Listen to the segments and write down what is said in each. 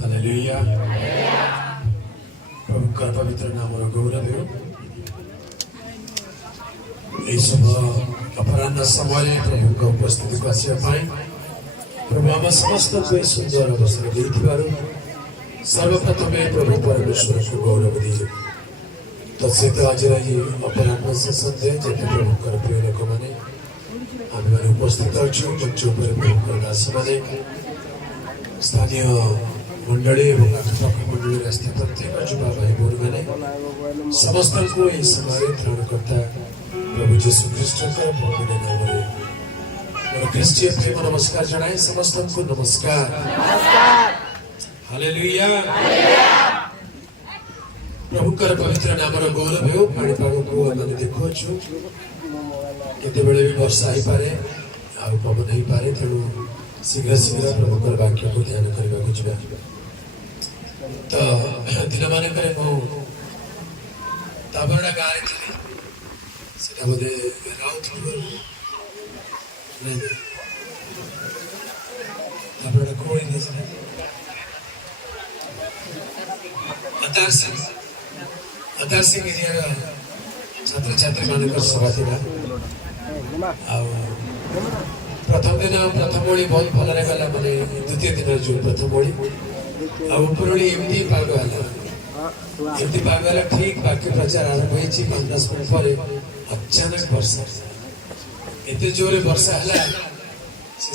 Hallelujah. प्रभु का पवित्र नाम गौरव हो। अपराह समय प्रभु का उपस्थिति को आसवाई प्रभु आम समस्त को सुंदर अवसर देथिबारु सर्वप्रथम प्रभु परमेश्वर को गौरव दिए। तत्सहित आज अपराह से सन्ध्या जब प्रभु प्रिय लोक मैंने आम मैंने उपस्थित अच्छे मंच प्रभु दास मैंने स्थानीय मंडली और आखपाख मंडली रास्ते प्रत्येक युवा भाई भूरी मैंने समस्त को यह समय त्राणकर्ता प्रभु जीशु ख्रीष्ट नाम क्रिश्चियन प्रेम नमस्कार जनाए समस्त को नमस्कार। हालेलुया। प्रभु का पवित्र नाम गौरव हो। पाणीपाग को आम देखु केते भी वर्षा हो पारे आ पवन हो पारे तेणु शीघ्र शीघ्र प्रभु वाक्य को ध्यान करने को जा तो दिन मानक ताबरडा गाँव थी बोधे राउतपुर ताबरडा कौन अतार सिंह एरिया छात्र छात्री मान सभा थी प्रथम दिन प्रथम ओली बहुत भल गला माने द्वितीय दिन जो प्रथम ओली उपरोली एमती पाग है ठीक वाक्य प्रचार आरंभ हो 5-10 मिनट पर अचानक वर्षा एत जोरे वर्षा है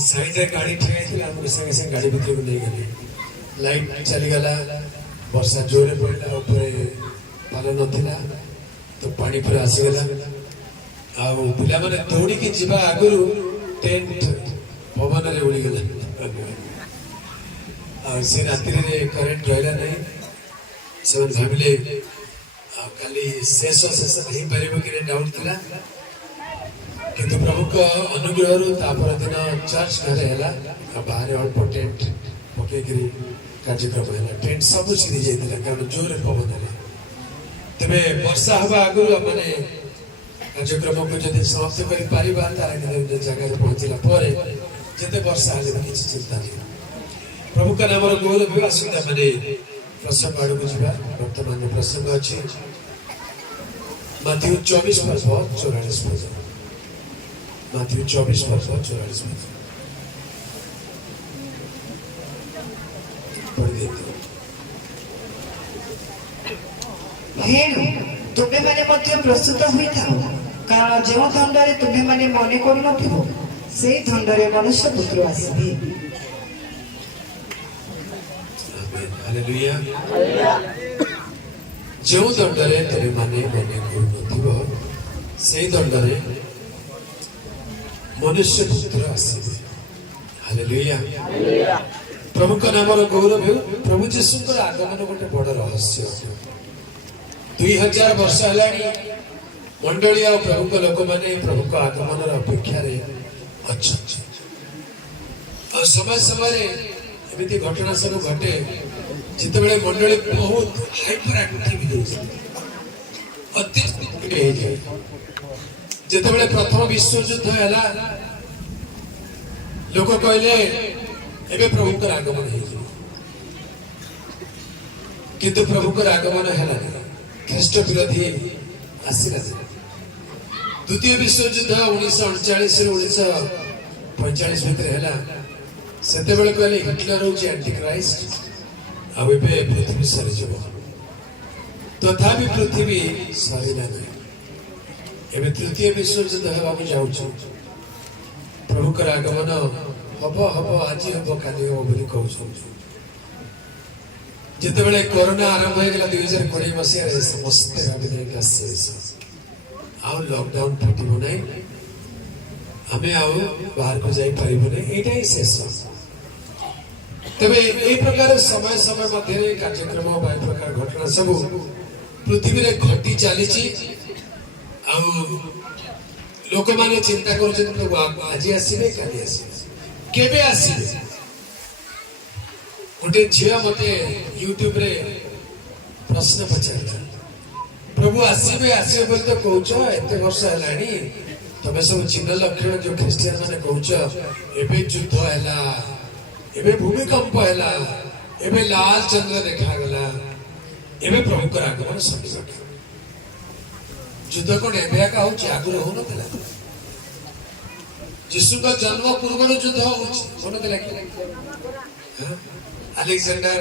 साइड गाड़ी ठिया संगे संगे गाड़ी भितर को नहीं गली लाइट चलीगला वर्षा जोरे पड़ा पाल ना तो पानी पूरा आसीगला पिला माने दौड़ी की जीवा आगु टेंट पवन रे उड़ीगला से राति करेन्ट रहा नहीं से भाविले खाली शेष शेष नहीं पार कि डाउट था किंतु प्रभु का अनुग्रह तापर दिन चर्च घरे है बाहर अल्प टेंट पकईक कार्यक्रम है टेंट सब सीरी जाता कारण जोर पवन तेरे वर्षा हवा आगु मैंने कार्यक्रम को जब समाप्त कर जगह पहुंचला जिते वर्षा हेल्ले किसी चिंता नहीं। प्रभु का नाम गौरव आसता मैंने प्रसंग आड़ को जा वर्तमान प्रसंग अच्छी मत्थ्यू 24:44 पद मत्थ्यू 24:44 पढ़ देते तुम्हें माने मध्य प्रस्तुत हुई था कारण जो दंडरे तुम्हें माने मन करू से दंडरे मनुष्य पुत्र आसबे। हालेलुया। जो दंडरे तुम्हें माने मन करू से दंडरे मनुष्य पुत्र आसबे। हालेलुया। प्रभु का नाम गौरव हो। प्रभु जीशुଙ୍କର आगमन गोटे बड़ रहस्य 2000 वर्ष है मंडली और प्रभु का लोक मैंने प्रभु का आगमन अपेक्षा अच्छा समय समय एमती घटना सब घटे जिते बड़े मंडली बहुत हाइपर एक्टिव जिते प्रथम विश्व युद्ध है लोक कहले एवं प्रभु का आगमन हो किंतु प्रभु का आगमन है ख्रीष्ट विरोधी आसला। द्वितीय विश्व युद्ध 1939-1945 भितर है से कहले हिटलर हूँ एंटी क्राइस्ट आवे पृथ्वी सरीज तथापि पृथ्वी सरीला नहीं। तृतीय विश्व युद्ध होगा जाऊँ प्रभु का आगमन हम हम आज हम काली हम बोली कहूँ जिते बड़े कोरोना आरंभ होगा 2020 मसीह समस्त आउ लॉकडाउन फटो ना आम आउ बाहर को जापर यहाँ ही शेष तेरे यही प्रकार समय समय मध्य कार्यक्रम प्रकार घटना सब पृथ्वी में घटी चली लोक मैंने चिंता कर आज आसवे काली आसवे आसवे गोटे झील मत यूट्यूब रे प्रश्न पचार प्रभु आसवे आसवे बोल तो कौच एत वर्ष है तुम सब चिन्ह लक्षण जो ख्रीस्टियन मैंने कौच एवं युद्ध है भूमिकंप है एबे लाल चंद्र देखा गला एबे प्रभु को आगमन समीपक युद्ध कोण एबे का होची आगुर हो नथिला यीशु का जन्म पूर्व युद्ध होची हो नथिला अलेक्जेंडर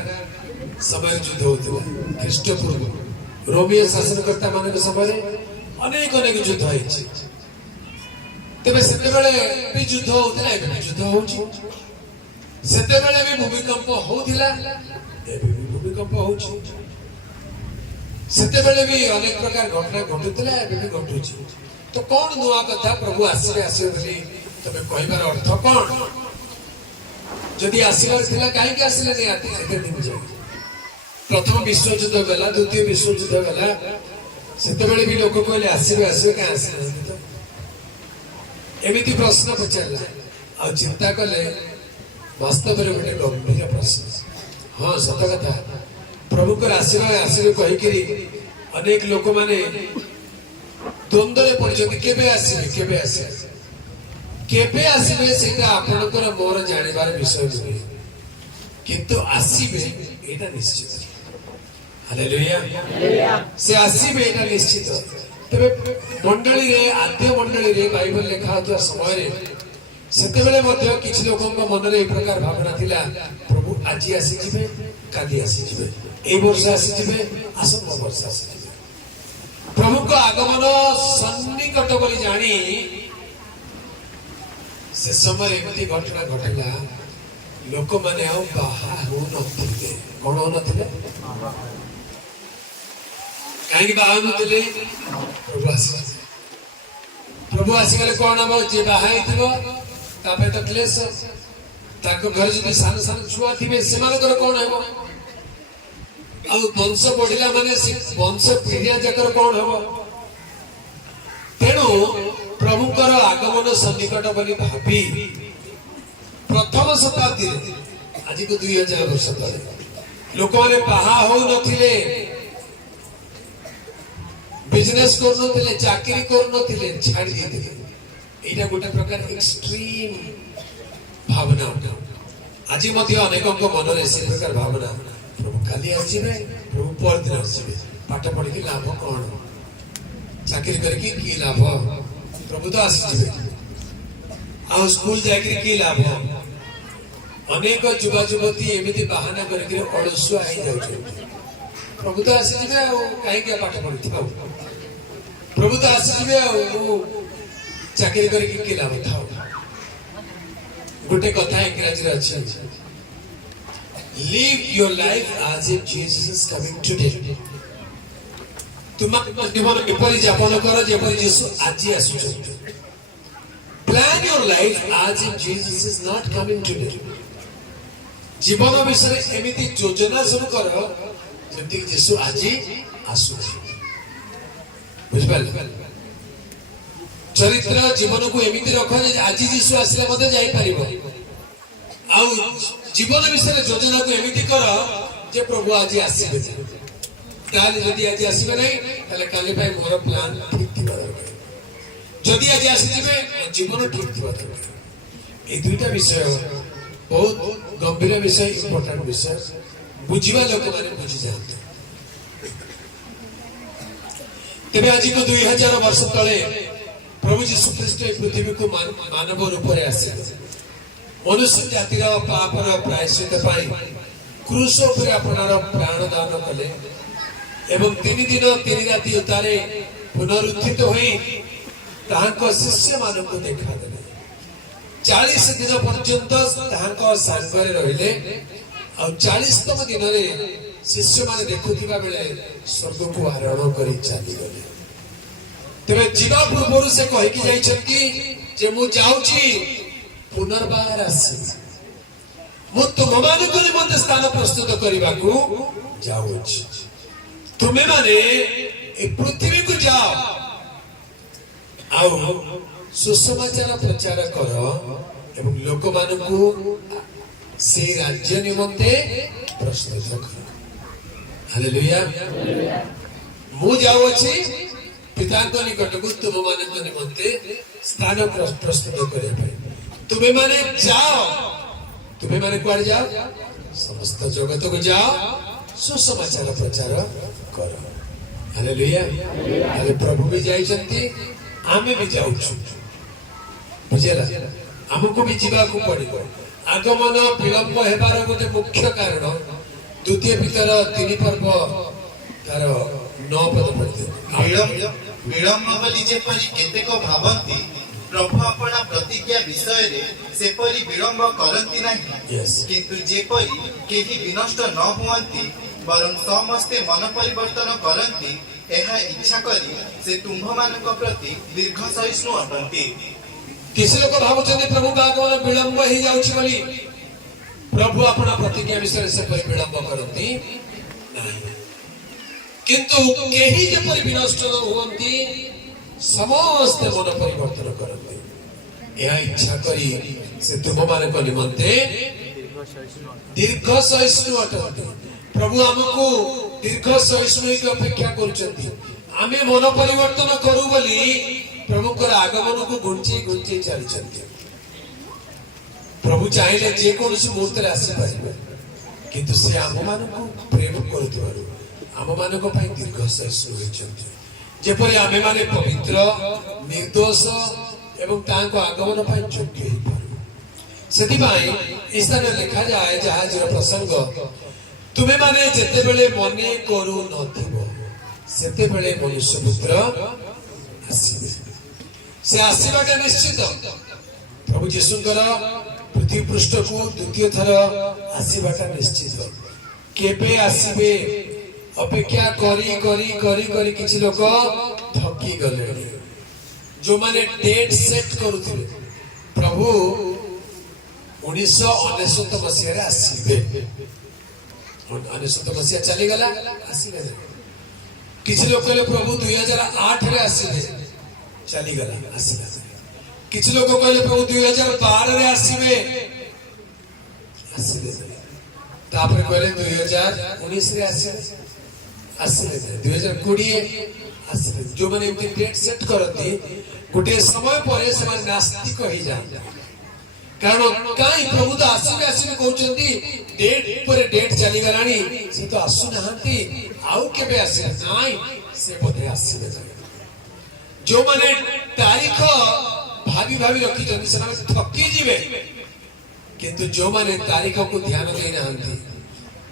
समय युद्ध होतिला ख्रीष्ट पूर्व रोमियो शासनकर्ता मानक समय अनेक अनेक युद्ध होईची तेबे सेते बेले भी युद्ध होतिला एबे युद्ध होची सेते बेले भी भूमिकंप होतिला एबे भी भूमिकंप होची सेते बेले भी अनेक प्रकार घटना घटुतिला एबे भी घटुची तो कोन नुआ कथा प्रभु आसीबे आसीबे बोली तबे कहबार अर्थ कोन जदि आसीबार थिला काहे के आसीले नै आते एते दिन जाय प्रथम विश्व युद्ध गला द्वितीय विश्व युद्ध गला सेते बेले भी लोक कहले आसीबे आसीबे का आसीले तो एमिति प्रश्न पचारला आ चिंता कले वास्तव में गोटे गंभीर प्रश्न हाँ सत कथा प्रभु को आसीबे आसीबे कहि करी अनेक लोक माने द्वंद्व रे पड़िछथि केबे आसीबे सेटा आपनकर मोर जानिबार विषय नुहे किंतु आसीबे एटा निश्चित हालेलुया से आसीबे एटा निश्चित तबे मंडली रे आद्य मंडली रे बाइबल लिखा होता समय रे सेते बेले मध्य किछ लोकक मन रे ए प्रकार भावना थिला प्रभु आज आसी जिबे काली आसी जिबे ए वर्ष आसी जिबे आसन्न वर्ष आसी जिबे प्रभु को आगमन सन्निकट बोली जानी से समय एमती घटना घटिला लोक माने आ बाहा हो नथिले कोन हो नथिले काहे बाहा नथिले प्रभु आसी गले कोन हम जे बाहा हिथिबो तापे तो क्लेश ताको घर जदि सान सान छुआ थिबे सेमानकर कोन हेबो आ वंश बढ़िला माने वंश पीढ़िया जाकर कोन हेबो तेणु प्रभुकर आगमन सन्निकट बोली भाबी प्रथम शताब्दी आज को 2000 वर्ष तले लोक माने बाहा हो नथिले बिजनेस कर नथिले चाकरी कर नथिले छाड़ी दिथिले एटा गोटे प्रकार एक्सट्रीम भावना आज मध्य अनेकों मन रे से प्रकार भावना प्रभु खाली आसीबे प्रभु पर दिन आसीबे पाठ पढ़ी के लाभ कोन चाकरी करके की लाभ प्रभु तो आसी जिबे आ स्कूल जाकरी की लाभ अनेक युवा युवती एमिति बहाना करके अड़सुआ हो जाउछे प्रभु तो आसी जिबे आ काहे के पाठ पढ़ी थाउ प्रभु तो आसी जिबे आ चाकरी करके की लाभ थाउ गोटे कथा इंग्रजी रे अछि live your life as if Jesus is coming today तुम जीवन एपरि यापन कर जेपरि यीशु आज आसुछथि plan your life as if Jesus is not coming today जीवन विषय एमिति योजना शुरू कर जेमति यीशु आज आसुछथि बुझबल चरित्र जीवन को एमिति रख जे आज यीशु आसिले मते जाई परिबो आ जीवन विषय योजना को एमिति कर जे प्रभु आज आसीबे ताले जदि आज आसीबे नै ताले काली भाई मोर प्लान ठीक थिबा दरकार जदि आज आसी जिबे जीवन ठीक थिबा दरकार ए दुईटा विषय बहुत गंभीर विषय इंपोर्टेंट विषय बुझिबा लोक माने बुझि जाते तबे आज को 2000 वर्ष तले प्रभु यीशु ख्रीष्ट पृथ्वी को मानव रूप रे आसे मनुष्य जातिर पापर प्रायश्चित पाई क्रूस पर अपनार प्राण दान कले एवं 3 दिन 3 राति उतारे पुनरुत्थित होई ताहाको शिष्य मानको देखा देले 40 दिन पर्यंत ताहाको संगरे रहिले आ 40तम दिन रे शिष्य माने देखुथिबा बेले स्वर्ग को आरोहण करी चली गले तबे जीवा पूर्व से कहि कि जाई छथि जे मु जाउची पुनर्बार आसी मु तुम मानको निमंते स्थान प्रस्तुत करिबाकू जाउची तुम्हें माने ए पृथ्वी को जाओ आओ सुसमाचार प्रचार कर एवं लोक मानकू से राज्य निमंते प्रस्तुत कर हालेलुया मु जाओ छी पिता को निकट को तुम मानक निमंते स्थान प्रस्तुत करे तुम्हें माने जाओ तुम्हें माने कुआड़ जाओ समस्त जगत को जाओ सुसमाचार प्रचार कर हालेलुया हाले प्रभु भी जाइछन्ती आमे भी जाउछु बुझेला हमको भी जीवा को पड़िबो आगमन विलंब हेबार गोटे मुख्य कारण द्वितीय पितर 3 पर्व तार 9 पद पढ़ते विलंब बोली जेपरि केतेक भावन्ति प्रभु अपना प्रतिज्ञा विषय रे सेपरि विलंब करन्ति नाही Yes. किंतु जेपरि केहि विनष्ट न हुअन्ति वरं समस्ते मन परिवर्तन करन्ति एहा इच्छा करी से तुम्भमानक प्रति दीर्घ सहिष्णु अटन्ति किसी लोग भावुଛନ୍ତି प्रभु का आगमन विलंब ही जाउछि बोली प्रभु अपना प्रतिज्ञा विषय से परि विलंब करन्ति नाही किंतु केही जे परि विनष्ट न हुअन्ति समस्त मन परिवर्तन करन्ति यह इच्छा करी से तुममानक निमंते दीर्घ सहिष्णु अटन्ति प्रभु हमको दीर्घ सहिष्णु की अपेक्षा करूछन्ति आमे मन परिवर्तन करू बोली प्रभु कर आगमन को गुंची गुंची चली प्रभु चाहिए जे कौन मुहूर्त आसी पारे किंतु से आम मान प्रेम करुथिबारु आम मानक पई दीर्घ सहिष्णु होइछन्ति जेपरि आमे माने पवित्र निर्दोष एवं तांको आगमन पई योग्य होई पारु सेति पई स्थान लिखा जाए जहाजर प्रसंग तुमे माने जेते बेले मने करू नथिबो सेते बेले मनुष्य पुत्र आसीबे से आसीबाटा निश्चित प्रभु यीशुଙ୍କର पृथ्वी पृष्ठ को द्वितीय थर आसीबाटा निश्चित केबे आसीबे अपेक्षा करी करी करी करी किछि लोक थकी गले जो माने डेट सेट करूथिले प्रभु 1999 मसीह रे आसीबे 1999 मसीह चली गला आसीबे किछि लोक कहले प्रभु 2008 रे आसीबे चली गला आसीबे किछि लोक कहले प्रभु 2012 रे आसीबे आसीबे तापर कहले 2019 रे आसीबे आसीबे 2020 आसीबे जो माने डेट सेट करती गोटे समय पर से नास्तिक हो जाए कारण काई प्रभु तो आसीबे आसीबे कहउचंती डेट पर डेट चली गलानी से तो आसु नहंती आउ केबे आसे नाई से बोधे आसीबे जो माने तारीख भाभी भाभी रखी जन से थकी जीवे किंतु जो माने तारीख को ध्यान दे नहंती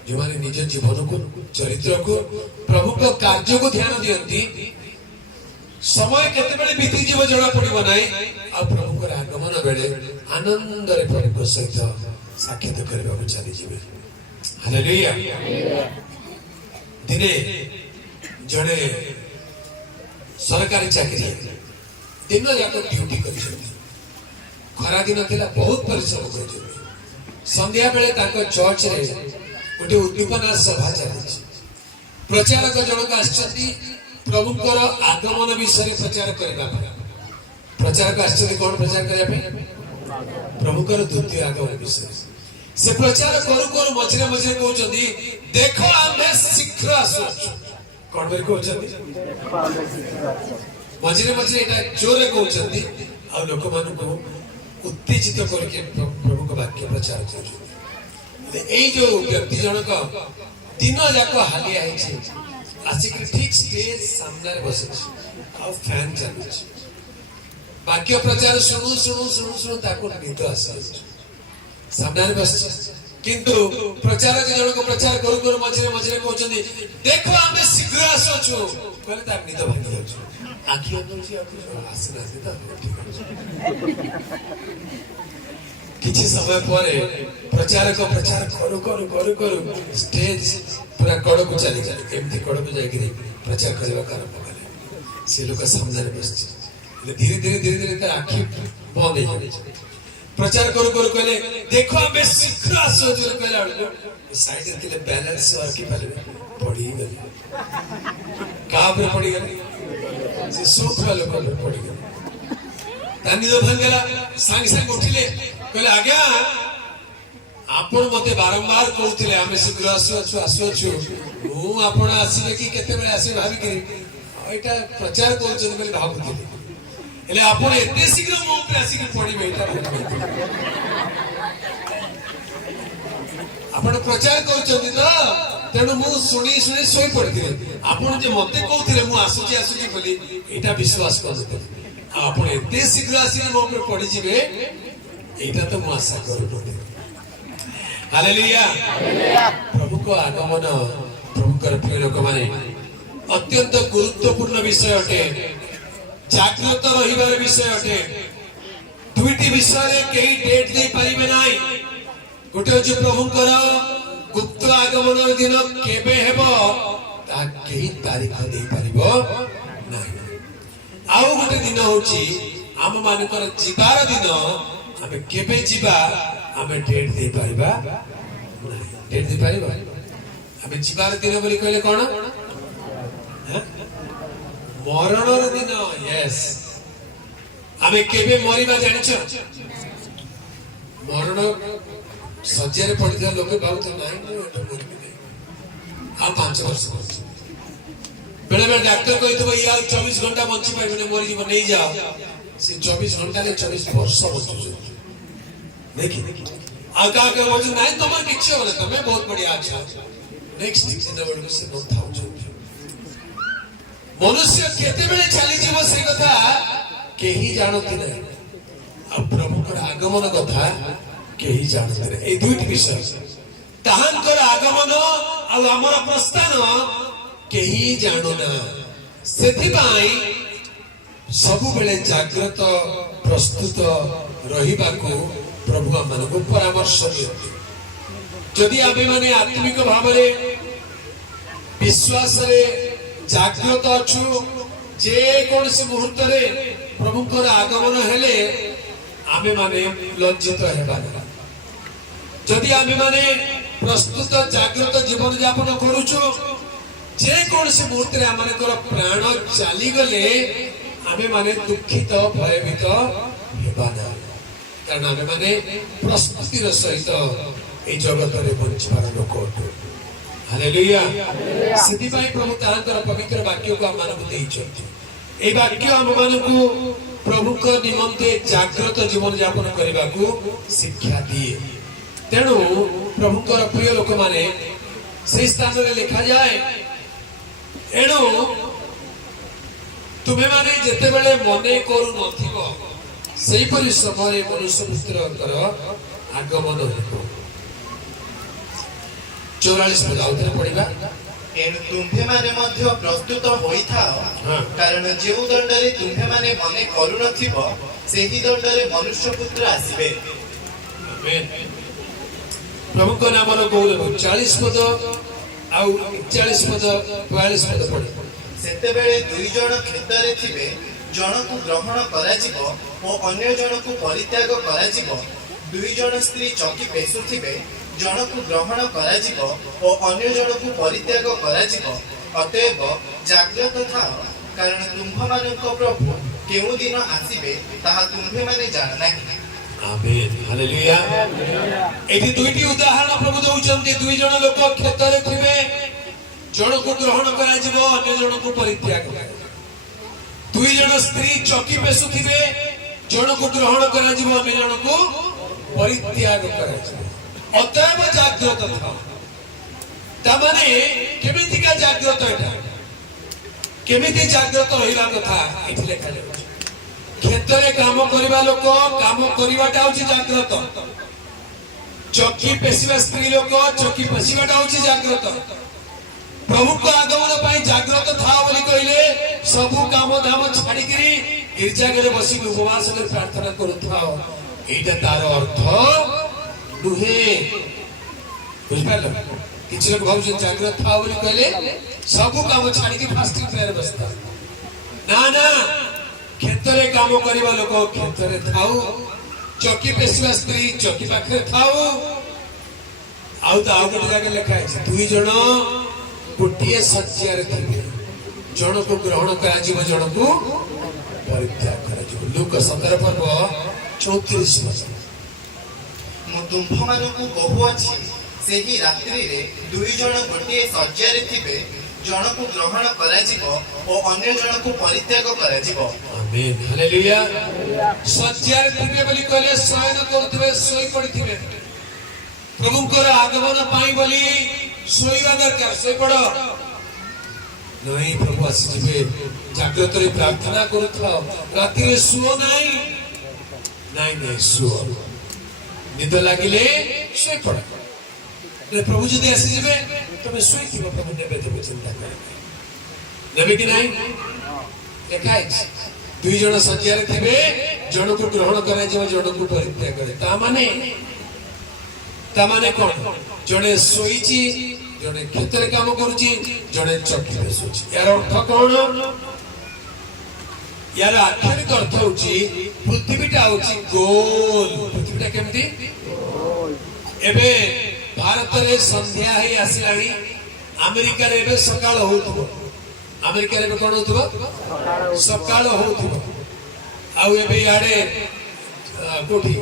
जो माने निज जीवन को चरित्र को प्रभु को कार्य को ध्यान दियंती समय केते बेले बीती जीव जणा पड़िबो नाही आ प्रभु को आगमन बेले आनंद रे प्रभु को सहित साक्षात करबा को चली जीवे हालेलुया दिने जणे सरकारी चाकरी दिन जाक ड्यूटी करिसथि खरा दिन थिला बहुत परिश्रम करिसथि संध्या बेले ताको चर्च रे गोटे उद्दीपना सभा चली प्रचारक जनक आछथि प्रभुकर आगमन विषय प्रचार करबा प्रचारक आछथि कोन प्रचार करबा प्रभुकर द्वितीय आगमन विषय से प्रचार करू करू मझिरे मझिरे कहउछथि देखो आमे शीघ्र आसु कोन बेर कहउछथि मझिरे मझिरे एटा जोरे कहउछथि आ लोक मान को उत्तेजित करके प्रभु का वाक्य प्रचार करू ए जो व्यक्ति जनक दिन जाक हालिया है आसिक ठीक स्टेज सामने बसे आ फैन चलु वाक्य प्रचार सुनु सुनु सुनु सुनु ताको निद आसे सामने बस किंतु प्रचारक जनक प्रचार करू करू मझिरे मझिरे कहउछथि देखो आमे शीघ्र आसोछु कहले ता निद भांगी जाउछु आखि अनुची आसना तो किछि समय परे प्रचारक प्रचार करू करू करू करू स्टेज पूरा कड़ को चली जाए एमती कड़ को जाके प्रचार करबा आरंभ कले से लोक सामने बसছে धीरे धीरे धीरे धीरे तार आखि बंद हो जाए प्रचार करू करू कहले देखो आमे शीघ्र आसो जो कहला साइड रे बैलेंस और की पहले पड़ी गली कहां पे पड़ी गली से सूत वाले पर पड़ी गली तानी दो भंगला सांग सांग उठिले कहले आज्ञा आपण मते बारंबार कहउथिले आमे शीघ्र आसु मु आपण आसीबे कि केते बेले आसी भाबी कि एटा प्रचार करछन बेले भाबुथिले एले आपण एते शीघ्र मु ऊपर आसी कि पड़ी बेटा ଆପଣ ପ୍ରଚାର କରୁଛନ୍ତି ତ ତେଣୁ ମୁଁ ଶୁଣି ଶୁଣି ଶୋଇ ପଡିଥିଲି ଆପଣ ଯେ ମତେ କହୁଥିଲେ ମୁଁ ଆସୁଛି ଆସୁଛି ବୋଲି ଏଇଟା ବିଶ୍ୱାସ କରୁଥିଲି ଆଉ ଆପଣ ଏତେ ଶୀଘ୍ର ଆସିକି ମୋ ଉପରେ ପଡିଯିବେ ଏଇଟା ତ ମୁଁ ଆଶା କରୁନଥିଲି ହାଲେଲୁୟା ପ୍ରଭୁଙ୍କ ଆଗମନ ପ୍ରଭୁଙ୍କର ପ୍ରିୟ ଲୋକମାନେ ଅତ୍ୟନ୍ତ ଗୁରୁତ୍ୱପୂର୍ଣ୍ଣ ବିଷୟ ଅଟେ ଜାଗ୍ରତ ରହିବାର ବିଷୟ ଅଟେ ଦୁଇଟି ବିଷୟରେ କେହି ଡେଟ୍ ଦେଇପାରିବେ ନାହିଁ ଗୋଟେ ହଉଛି ପ୍ରଭୁଙ୍କର ଗୁପ୍ତ ଆଗମନ ଦିନ କେବେ ହେବ ତାହା କେହି ତାରିଖ ଦେଇପାରିବ ନାହିଁ ଆଉ ଗୋଟେ ଦିନ ହଉଛି ଆମ ମାନଙ୍କର ଯିବାର ଦିନ ଆମେ କେବେ ଯିବା ଆମେ ଡେଟ୍ ଦେଇପାରିବା ନାହିଁ ଡେଟ୍ ଦେଇପାରିବା ଆମେ ଯିବାର ଦିନ ବୋଲି କହିଲେ କଣ ମରଣର ଦିନ ୟେସ୍ ଆମେ କେବେ ମରିବା ଜାଣିଛ ମରଣ ଶଯ୍ୟାରେ ପଡିଥିବା ଲୋକ ଭାବୁଥିବ ନାହିଁ ମୁଁ ଏଟା ମରିବି ନାହିଁ ଆଉ 5 ବର୍ଷ ବେଳେ ବେଳେ ଡାକ୍ତର କହିଥିବ ଇଏ ଆଉ 24 ଘଣ୍ଟା ବଞ୍ଚି ପାରିବନି ମରିଯିବ ନେଇଯାଅ ସେ 24 ଘଣ୍ଟାରେ 24 ବର୍ଷ ବଞ୍ଚୁଛନ୍ତି ଦେଖି ଆଉ କାହା କହୁଛୁ ନାଇଁ ତମର କିଛି ହବନି ତମେ ବହୁତ ବଢିଆ ଅଛ ନେକ୍ସଟ ଦିନ ବେଳକୁ ସେ ନଥାଉଛନ୍ତି ମନୁଷ୍ୟ କେତେବେଳେ ଚାଲିଯିବ ସେ କଥା କେହି ଜାଣନ୍ତି ନାହିଁ ଆଉ ପ୍ରଭୁଙ୍କର ଆଗମନ କଥା କେହି ଜାଣନ୍ତି ନାହିଁ ଏଇ ଦୁଇଟି ବିଷୟ ତାହାଙ୍କର ଆଗମନ ଆଉ ଆମର ପ୍ରସ୍ଥାନ କେହି ଜାଣୁନା ସେଥିପାଇଁ ସବୁବେଳେ ଜାଗ୍ରତ ପ୍ରସ୍ତୁତ ରହିବାକୁ ପ୍ରଭୁ ଆମମାନଙ୍କୁ ପରାମର୍ଶ ଦିଅନ୍ତି ଯଦି ଆମେମାନେ ଆତ୍ମିକ ଭାବରେ ବିଶ୍ୱାସରେ ଜାଗ୍ରତ ଅଛୁ ଯେକୌଣସି ମୁହୂର୍ତ୍ତରେ ପ୍ରଭୁଙ୍କର ଆଗମନ ହେଲେ ଆମେ ମାନେ ଲଜ୍ଜିତ ହେବା ନାହିଁ ଯଦି ଆମେ ମାନେ ପ୍ରସ୍ତୁତ ଜାଗ୍ରତ ଜୀବନ ଯାପନ କରୁଛୁ ଯେକୌଣସି ମୁହୂର୍ତ୍ତରେ ଆମମାନଙ୍କର ପ୍ରାଣ ଚାଲିଗଲେ ଆମେ ମାନେ ଦୁଃଖିତ ଭୟଭୀତ ହେବା ନାହିଁ କାରଣ ଆମେ ମାନେ ପ୍ରସ୍ତୁତିର ସହିତ এই জগତରେ ବଞ୍ଚିବାର ଲୋକ ଅଟୁ ହାଲେଲୁୟା ସେଥିପାଇଁ ପ୍ରଭୁ ତାହାଙ୍କର ପବିତ୍ର ବାକ୍ୟକୁ ଆମମାନଙ୍କୁ ଦେଇଛନ୍ତି এই ବାକ୍ୟ ଆମମାନଙ୍କୁ ପ୍ରଭୁଙ୍କ ନିମନ୍ତେ ଜାଗ୍ରତ ଜୀବନ ଯାପନ କରିବାକୁ ଶିକ୍ଷା ଦିଏ ତେଣୁ ପ୍ରଭୁଙ୍କର ପ୍ରିୟ ଲୋକମାନେ ସେହି ସ୍ଥାନରେ ଲେଖାଯାଏ ଏଣୁ ତୁମେମାନେ ଯେତେବେଳେ ମନେ କରୁନଥିବ ସେହିପରି ସମୟରେ ମନୁଷ୍ୟ ପୁତ୍ରଙ୍କର ଆଗମନ ହେବ 44 ପଦ ଆଉଥରେ ପଢିବା ଏଣୁ ତୁମ୍ଭେମାନେ ମଧ୍ୟ ପ୍ରସ୍ତୁତ ହୋଇଥାଅ କାରଣ ଯେଉଁ ଦଣ୍ଡରେ ତୁମ୍ଭେମାନେ ମନେ କରୁନଥିବ ସେହି ଦଣ୍ଡରେ ମନୁଷ୍ୟ ପୁତ୍ର ଆସିବେ ପ୍ରଭୁଙ୍କ ନାମର ଗୌରବ 40 ପଦ ଆଉ 41 ପଦ 42 ପଦ ପଢେ ସେତେବେଳେ ଦୁଇ ଜଣ କ୍ଷେତରେ ଥିବେ ଜଣକୁ ଗ୍ରହଣ କରାଯିବ ଓ ଅନ୍ୟ ଜଣକୁ ପରିତ୍ୟାଗ କରାଯିବ ଦୁଇ ଜଣ ସ୍ତ୍ରୀ ଚକି ପେଷୁଥିବେ ଜଣକୁ ଗ୍ରହଣ କରାଯିବ ଓ ଅନ୍ୟ ଜଣକୁ ପରିତ୍ୟାଗ କରାଯିବ ଅତଏବ ଜାଗ୍ରତ ଥାଅ କାରଣ ତୁମ୍ଭମାନଙ୍କ ପ୍ରଭୁ କେଉଁ ଦିନ ଆସିବେ ତାହା ତୁମ୍ଭେମାନେ ଜାଣନାହିଁ ଆମେନ୍ ହାଲେଲୁୟା ଏଠି ଦୁଇଟି ଉଦାହରଣ ପ୍ରଭୁ ଦଉଛନ୍ତି ଦୁଇ ଜଣ ଲୋକ କ୍ଷେତରେ ଥିବେ ଜଣକୁ ଗ୍ରହଣ କରାଯିବ ଅନ୍ୟ ଜଣକୁ ପରିତ୍ୟାଗ ଦୁଇ ଜଣ ସ୍ତ୍ରୀ ଚକି ପେଷୁଥିବେ ଜଣକୁ ଗ୍ରହଣ କରାଯିବ ଅନ୍ୟ ଜଣକୁ ପରିତ୍ୟାଗ କରାଯିବ ଅତଏବ ଜାଗ୍ରତ ଥାଅ ତାମାନେ କେମିତିକା ଜାଗ୍ରତ ଏଟା କେମିତି ଜାଗ୍ରତ ରହିବା କଥା ଏଠି ଲେଖାଯାଉଛି କ୍ଷେତରେ କାମ କରିବା ଲୋକ କାମ କରିବାଟା ହଉଛି ଜାଗ୍ରତ ଚକି ପେଷିବା ସ୍ତ୍ରୀ ଲୋକ ଚକି ପେଷିବାଟା ହଉଛି ଜାଗ୍ରତ ପ୍ରଭୁଙ୍କ ଆଗମନ ପାଇଁ ଜାଗ୍ରତ ଥାଅ ବୋଲି କହିଲେ ସବୁ କାମ ଧାମ ଛାଡିକିରି ଗିର୍ଜାଘରେ ବସିକି ଉପବାସ କରି ପ୍ରାର୍ଥନା କରୁଥାଅ ଏଇଟା ତାର ଅର୍ଥ ନୁହେଁ ବୁଝିପାରିଲ କିଛି ଲୋକ ଭାବୁଛନ୍ତି ଜାଗ୍ରତ ଥାଅ ବୋଲି କହିଲେ ସବୁ କାମ ଛାଡିକି ଫାଷ୍ଟିଂ ପ୍ରେୟାର ବସିଥାଅ ନା ନା କ୍ଷେତରେ କାମ କରିବା ଲୋକ କ୍ଷେତରେ ଥାଉ ଚକି ପେଷିବା ସ୍ତ୍ରୀ ଚକି ପାଖରେ ଥାଉ ଆଉ ତ ଆଉ ଗୋଟେ ଜାଗାରେ ଲେଖା ହେଇଛି ଦୁଇ ଜଣ ଗୋଟିଏ ଶଯ୍ୟାରେ ଥିବେ ଜଣକୁ ଗ୍ରହଣ କରାଯିବ ଜଣକୁ ପରିତ୍ୟାଗ କରାଯିବ ଲୁକ 17 ପର୍ବ 34 ପଦ ମୁଁ ତୁମ୍ଭମାନଙ୍କୁ କହୁଅଛି ସେହି ରାତ୍ରିରେ ଦୁଇ ଜଣ ଗୋଟିଏ ଶଯ୍ୟାରେ ଥିବେ ଜଣକୁ ଗ୍ରହଣ କରାଯିବ ଓ ଅନ୍ୟ ଜଣକୁ ପରିତ୍ୟାଗ କରାଯିବ ଆମେନ୍ ହାଲେଲୁୟା ଶଯ୍ୟାରେ ଥିବେ ବୋଲି କହିଲେ ଶୟନ କରୁଥିବେ ଶୋଇ ପଡିଥିବେ ପ୍ରଭୁଙ୍କର ଆଗମନ ପାଇଁ ବୋଲି ଶୋଇବା ଦରକାର। ଶୋଇପଡ଼ ନାଇଁ, ପ୍ରଭୁ ଆସିଯିବେ। ଜାଗ୍ରତରେ ପ୍ରାର୍ଥନା କରୁଥାଅ, ରାତିରେ ଶୁଅ ନାହିଁ। ନାଇଁ ନାଇଁ, ଶୁଅ, ନିଦ ଲାଗିଲେ ଶୋଇପଡ଼। ପ୍ରଭୁ ଯଦି ଆସିଯିବେ ତମେ ଶୋଇଥିବ, ପ୍ରଭୁ ନେବେ, ତମେ ଚିନ୍ତା କର, ନେବେ କି ନାହିଁ? ଲେଖା ହେଇଛି, ଦୁଇ ଜଣ ଶଯ୍ୟାରେ ଥିବେ, ଜଣକୁ ଗ୍ରହଣ କରାଯିବ, ଜଣକୁ ପରିତ୍ୟାଗ କରେ। ତାମାନେ କଣ? ଜଣେ ଶୋଇଛି, ଜଣେ କ୍ଷେତରେ କାମ କରୁଛି, ଜଣେ ଚକି ବସୁଛି। ୟାର ଅର୍ଥ କଣ? ୟାର ଆକ୍ଷରିକ ଅର୍ଥ ହଉଛି ପୃଥିବୀଟା ହଉଛି ଗୋଲ। ପୃଥିବୀଟା କେମିତି? ଏବେ ଭାରତରେ ସନ୍ଧ୍ୟା ହେଇ ଆସିଲାଣି, ଆମେରିକାରେ ଏବେ ସକାଳ ହଉଥିବ। ଆମେରିକାରେ ଏବେ କଣ ହଉଥିବ? ସକାଳ ହଉଥିବ। ଆଉ ଏବେ ଇଆଡେ କୋଉଠି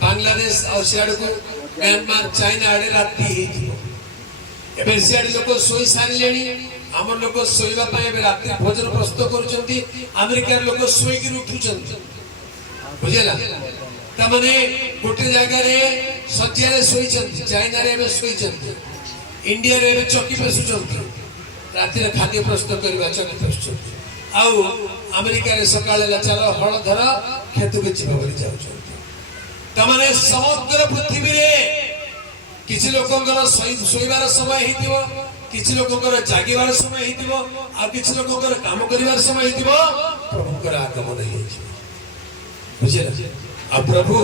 ବାଂଲାଦେଶ ଆଉ ସିଆଡକୁ म्यांमार चाइना आड़े राति ହେଇଥିବ। ଏବେ ସିଆଡେ ଲୋକ ଶୋଇ ସାରିଲେଣି। ଆମର ଲୋକ ଶୋଇବା ପାଇଁ ଏବେ ରାତ୍ରି ଭୋଜନ ପ୍ରସ୍ତୁତ କରୁଛନ୍ତି। ଆମେରିକାର ଲୋକ ଶୋଇକି ଉଠୁଛନ୍ତି। ବୁଝିଲା? ତାମାନେ ଗୋଟେ ଜାଗାରେ ଶଯ୍ୟାରେ ଶୋଇଛନ୍ତି, ଚାଇନାରେ ଏବେ ଶୋଇଛନ୍ତି, ଇଣ୍ଡିଆରେ ଏବେ ଚକି ପେଶୁଛନ୍ତି, ରାତିରେ ଖାଦ୍ୟ ପ୍ରସ୍ତୁତ କରିବା ଚକି ପେଶୁଛନ୍ତି। ଆଉ ଆମେରିକାରେ ସକାଳେ ଚାଲ ହଳ ଧର କ୍ଷେତକୁ ଯିବ ବୋଲି ଯାଉଛନ୍ତି। ତାମାନେ ସମଗ୍ର ପୃଥିବୀରେ କିଛି ଲୋକଙ୍କର ଶୋଇବାର ସମୟ ହେଇଥିବ, କିଛି ଲୋକଙ୍କର ଜାଗିବାର ସମୟ ହେଇଥିବ, ଆଉ କିଛି ଲୋକଙ୍କର କାମ କରିବାର ସମୟ ହେଇଥିବ। ପ୍ରଭୁଙ୍କର ଆଗମନ ହେଇଯିବ। ବୁଝିଲା? ଆଉ ପ୍ରଭୁ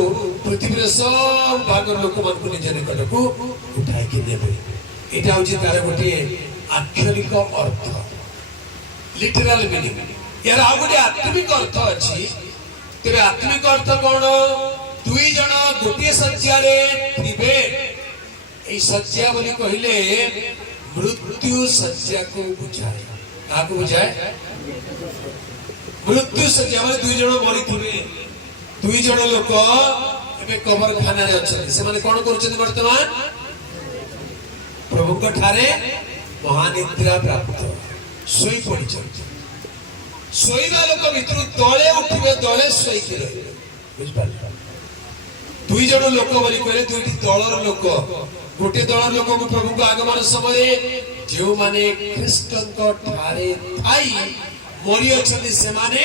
ପୃଥିବୀର ସବୁ ଭାଗର ଲୋକମାନଙ୍କୁ ନିଜ ନିକଟକୁ ଉଠାଇକି ନେବେ। ଏଇଟା ହଉଛି ତାର ଗୋଟିଏ ଆକ୍ଷରିକ ଅର୍ଥ, ଲିଟରାଲ ମିନିଂ। यार आ गोटे आत्मिक अर्थ अछि। तेरे आत्मिक अर्थ कोन? दुई जण गोटे सज्जारे थिबे। ए सज्जा बोली कहिले मृत्यु सज्जा को बुझाए। काको बुझाए? मृत्यु सज्जा माने दुई जण मरि थिबे। दुई जण लोक एबे कबर खाना रे अछन। से माने कोन करछन वर्तमान? प्रभु को ठारे महानिद्रा प्राप्त सोई पड़ी चलते। सोईवा लोक भितर दले उठिबे, दले सोईकी रहिबे। बुझ पाले? दुई जण लोक बोली कहले दुईटी दलर लोक। गोटे दलर लोक को प्रभु को आगमन समय जो माने ख्रीष्टन को ठारे थाई मरि अछथि से माने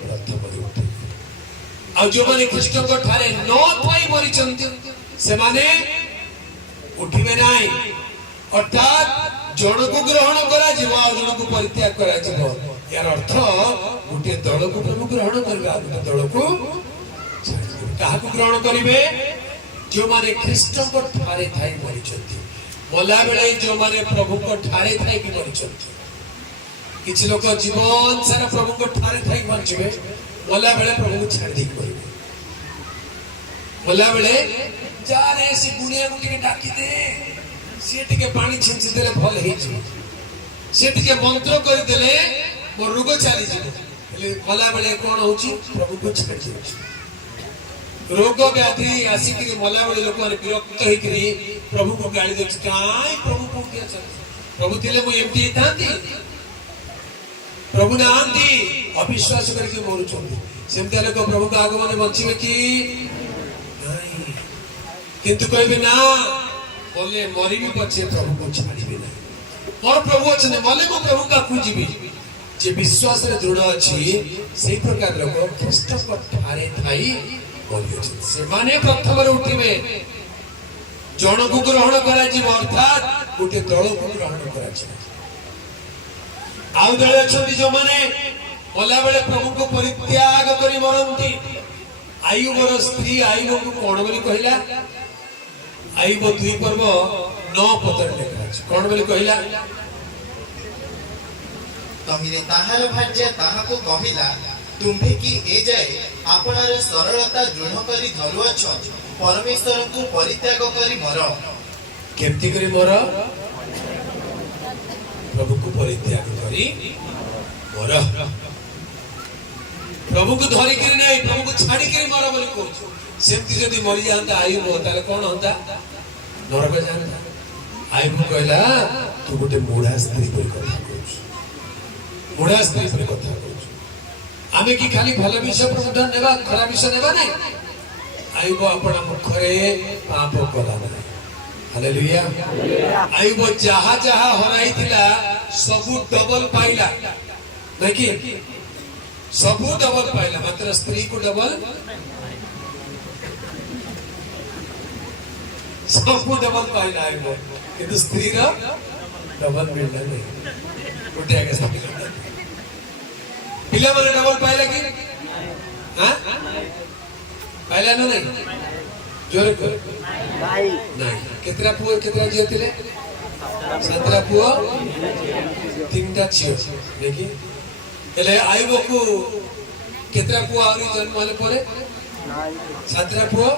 प्रथम उठे। आ जो माने ख्रीष्टन को ठारे न थाई मरि चंती से माने उठिबे नाही। अर्थात जण को ग्रहण करा जीवा और जण को परित्याग करा जीवा। यार अर्थ गोटे दल को प्रभु ग्रहण करबे, गोटे दल को काहा को ग्रहण करिवे? जो माने ख्रीष्ट को ठारे थाई मरिचंती। मला बेले जो माने प्रभु को ठारे थाई कि मरिचंती। किछ लोक जीवन सारा प्रभु को ठारे थाई बंचिबे, मला बेले प्रभु को छाड़ दी करिवे। मला बेले जा रे से गुणिया को टिके डाकी दे, से टिके पानी छिंची देले भल हेइ छी, से टिके मंत्र कर देले मोर रोग चली जीव। मला बेले कोन होची? प्रभु को छाड़ दी। रोग व्याधि आसिक मला बेले लोक विरक्त होइकरी प्रभु को गाली दे। काई प्रभु को किया चल? प्रभु थिले मु एमटी थांती, प्रभु नांती अविश्वास करके मरुचंती। सेमते लोक प्रभु का आगमन बचिबे कि नहीं? किंतु कहबे ना बोले मरी भी पछे प्रभु को छाड़िबे ना। और प्रभु अछने मले को प्रभु का खोजिबे। जे विश्वास रे दृढ़ अछि सेही प्रकार लोक ख्रीष्ट को ठारे थाई से माने प्रथम उठिबे। जन को ग्रहण करा जीव, अर्थात गोटे दल को ग्रहण करा जीव। आउ दल अछंती जो माने बोला बेले प्रभु को परित्याग करी मरंती। आयुबर स्त्री आयुब को कोन बोली कहिला? आयुब 2 पर्व 9 पदर लिखा अछि। कोन बोली कहिला? तमिरे ताहार भाज्य ताहा को कहिला, तुम्भे की ए जाए आपनार सरलता दृढ़ करी धरुअछ, परमेश्वर को परित्याग करी मर। केमती करी मर? प्रभु को परित्याग करी मर। प्रभु को धरि करी नहीं, प्रभु को छाड़ी करी मर बोली कहू। सेमती जदी मरि जांता आयुब ताले कोन होता? नरक जांता। आयुब कहला तू गोटे मुढ़ा स्त्री पर कथा कहू। मुढ़ा स्त्री पर कथा कहू। आमे की खाली भल विषय प्रबोधन नेबा, खराब विषय नेबा नहीं। आयुब आपण मुखरे पाप कला ना हालेलुया आयुब जहा जहा हराई थिला सबु डबल पाइला देखि सबु डबल पाइला मात्र स्त्री को डबल सबु डबल पाइला आयुब किंतु स्त्री रा डबल मिलना नहीं उठे के सब पिला माने डबल पाइला कि हां पाइला ना नहीं जोर कर नहीं केतरा पुओ केतरा झियो थिले 17 पुओ 3टा झियो देखि एले आयुब को केतरा पुओ आउरी जन्म होले परे 17 पुओ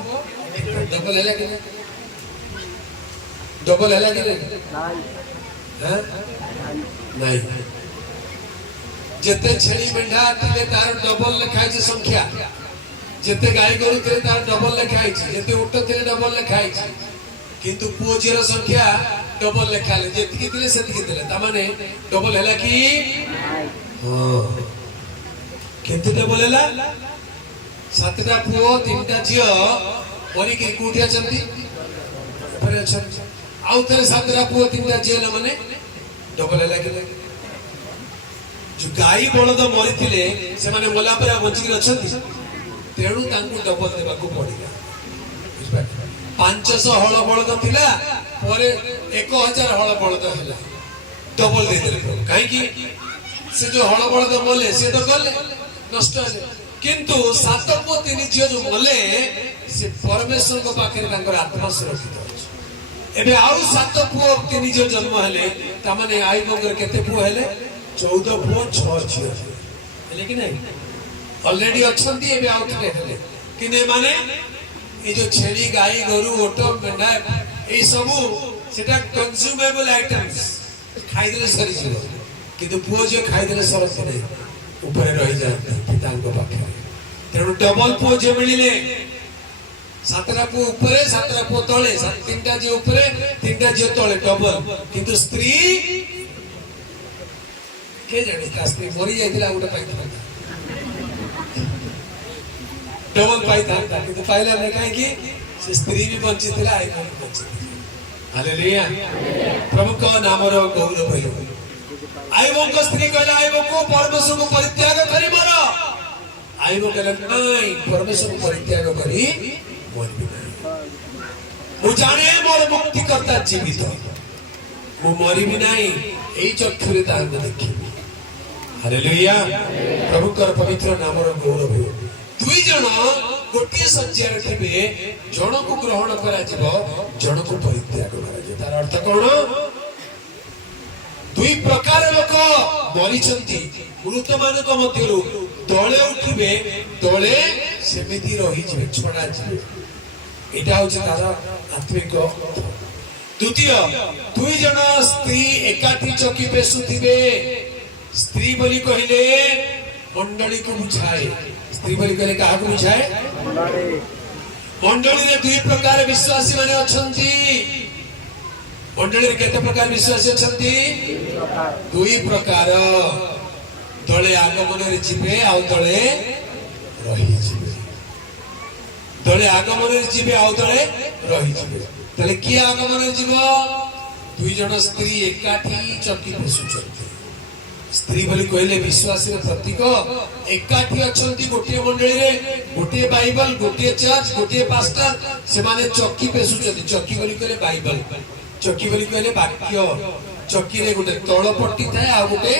डबल हैला कि डबल हैला कि नहीं हां नहीं जेते छेली मेंढा थिले तार डबल लिखाई छै संख्या जेते गाय गरु थिले तार डबल लिखाई छै जेते उट थिले डबल लिखाई छै किंतु पुओ झियर संख्या डबल लिखाले जेतिकी थिले सेतिकी थिले ता माने डबल हैला कि हां किंतु डबल हैला 7टा पुओ 3टा झियो परी कि कोठी अछंती परे अछंती आउ थरे 7टा पुओ 3टा झियो ला माने डबल हैला कि जो गाई बलद मरी थिले से माने मोला पर बंची अछंती तेणु तांकु डबल देबा को पड़िला 500 हळ बलद थिला परे 1000 हळ बलद हैला डबल दे देले काहे कि से जो हळ बलद मोले से तो गले नष्ट हले किंतु 7 पुओ 3 झियो जो मोले से परमेश्वर को पाखे तांकर आत्मा सुरक्षित अछि एबे आउ 7 पुओ 3 झियो जन्म हले ता माने आई बंगर केते पुओ हले 14 पुओ 6 झियो हले कि नहीं ऑलरेडी अछंती एबे आउ थले हले किने माने ए जो छेली गाई गरु ओट मेंढा ए सब सेटा कंज्यूमेबल आइटम्स खाइ देले सरी जिवो किंतु पुओ जे खाइ देले सरस नहीं ऊपर रहि जाते पितांको पाखे तेणु डबल पुओ जे मिलिले 7टा पुओ ऊपरे 7टा पुओ तळे 3टा जे ऊपरे 3टा जे तळे डबल किंतु स्त्री के जाने का स्त्री मरी जाइतिला उडा पाइता डबल पाइता किंतु पाइला ने काहे कि से स्त्री भी बंची थिला आई भी बंची हालेलुया प्रभु को नाम रो गौरव भयो आइबो को स्त्री कहला आइबो को परमेश्वर को परित्याग करी मारो आइबो कहला नहीं परमेश्वर को परित्याग करी मोर भी नहीं मु जाने मोर मुक्ति करता जीवित मु मरी भी नहीं एई चक्षुरे तांग देखि हालेलुया प्रभु कर पवित्र नाम रो गौरव भयो दुई जण गोटे सज्जार थिबे जण को ग्रहण करा जिवो जण को परित्याग करा जे तार अर्थ कोन दुई प्रकार लोक मरी छंती मृत मानक मध्यरु दळे उठिबे दळे सेमिति रही जिवे छडा जिवे एटा होचे तार आत्मिक द्वितीय दुई जण स्त्री एकाठी चौकी पे सुथिबे स्त्री बोली कहिले मंडली को बुझाए स्त्री बोली कहले काहा को बुझाए मंडली रे दुई प्रकार विश्वासी माने अछंती मंडली रे केते प्रकार विश्वासी अछंती दुई प्रकार दळे आगमन रे जिबे आ दळे रही जिबे दळे आगमन रे जिबे आ दळे रही जिबे तले की आगमन रे जिबो दुई जण स्त्री एकाठी चक्की बसुचंती स्त्री बोली कहले विश्वासी रे प्रतीक एकाठी अछंती गोटे मंडली रे गोटे बाइबल गोटे चर्च गोटे पास्टर से माने चक्की पेसुचंती चक्की बोली कहले बाइबल चक्की बोली कहले वाक्य चक्की रे गोटे तळ पट्टी थाए आ गोटे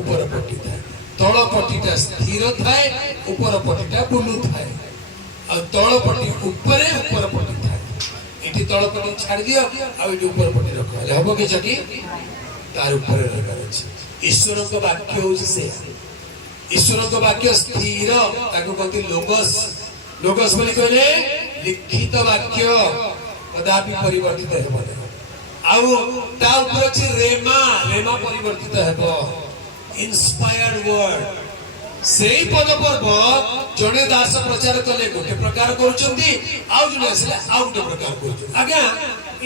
ऊपर पट्टी थाए तळ पट्टीटा स्थिर थाए ऊपर पट्टीटा बुलु थाए आ तळ पट्टी ऊपर पट्टी थाए एठी तळ पट्टी छाडी दियो आ एठी ऊपर पट्टी रखो हबो कि चक्की तार ऊपर रखा अछि ईश्वर को वाक्य होछि से ईश्वर को वाक्य स्थिर ताको कहती लोगस लोगस बोली कहले लिखित वाक्य कदापि परिवर्तित हेबो आउ ता ऊपर अछि रेमा रेमा परिवर्तित हेबो इंस्पायर्ड वर्ड सेही पद पर्व जने दास प्रचार कले गोटे प्रकार करूचंती आउ जने असले आउ गोटे प्रकार करूचंती आज्ञा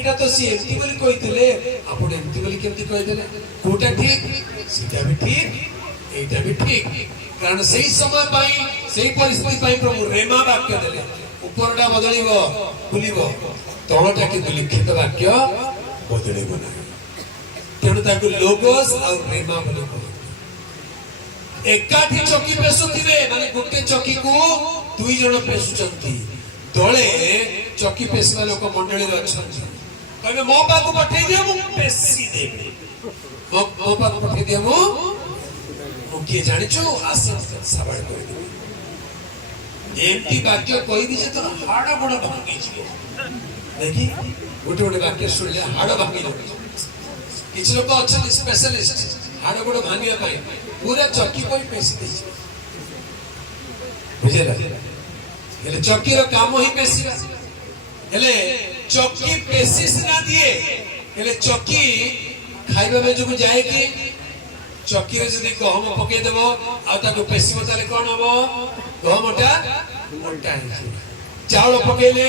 इटा तो सी एमटी बोली कहितले आपण एमटी बोली केमती कहितले कोटा ठीक सीटा भी ठीक एटा भी ठीक कारण सही समय पाई सही परिस्थिति पाई प्रभु रेमा वाक्य देले ଉପରଟା ବଦଳିବ ବୁଲିବ, ତଳଟା କିନ୍ତୁ ଲିଖିତ ବାକ୍ୟ ବଦଳିବ ନାହିଁ। ତେଣୁ ତାକୁ ଲୋଗୋସ୍ ଆଉ ରେମା ବୋଲି କହନ୍ତି। ଏକାଠି ଚକି ପେଶୁଥିବେ, ମାନେ ଗୋଟେ ଚକିକୁ ଦୁଇ ଜଣ ପେଶୁଛନ୍ତି। ଦଳେ ଚକି ପେଶିବା ଲୋକ ମଣ୍ଡଳୀରେ ଅଛନ୍ତି, କହିବେ ମୋ ପାଖକୁ ପଠେଇ ଦିଅ ମୁଁ ପେଶି ଦେବି, ମୋ ପାଖକୁ ପଠେଇ ଦିଅ ମୁଁ କିଏ ଜାଣିଛୁ ଆସି ସାବାଡ଼ କରିଦେବି। ଏମିତି ବାକ୍ୟ କହିବି ଯେ ତୋର ହାଡ଼ ଗୋଡ଼ ଭାଙ୍ଗିଯିବ। ଦେଖି ଗୋଟେ ଗୋଟେ ବାକ୍ୟ ଶୁଣିଲେ ହାଡ଼ ଭାଙ୍ଗି ଯାଉଛି। କିଛି ଲୋକ ଅଛନ୍ତି ସ୍ପେଶାଲିଷ୍ଟ ହାଡ଼ ଗୋଡ଼ ଭାଙ୍ଗିବା ପାଇଁ, ପୁରା ଚକି କରି ପେଶି ଦେଇଛି। ବୁଝିଲା? ହେଲେ ଚକିର କାମ ହିଁ ପେଶିବା। ହେଲେ ଚକି ପେଶି ସିନା ଦିଏ, ହେଲେ ଚକି ଖାଇବା ବେଜକୁ ଯାଏ କି? ଚକିରେ ଯଦି ଗହମ ପକେଇଦେବ ଆଉ ତାକୁ ପେଶିବ ତାହେଲେ କଣ ହବ? ଗହମଟା ମୋଟା ହେଇଯିବ। ଚାଉଳ ପକେଇଲେ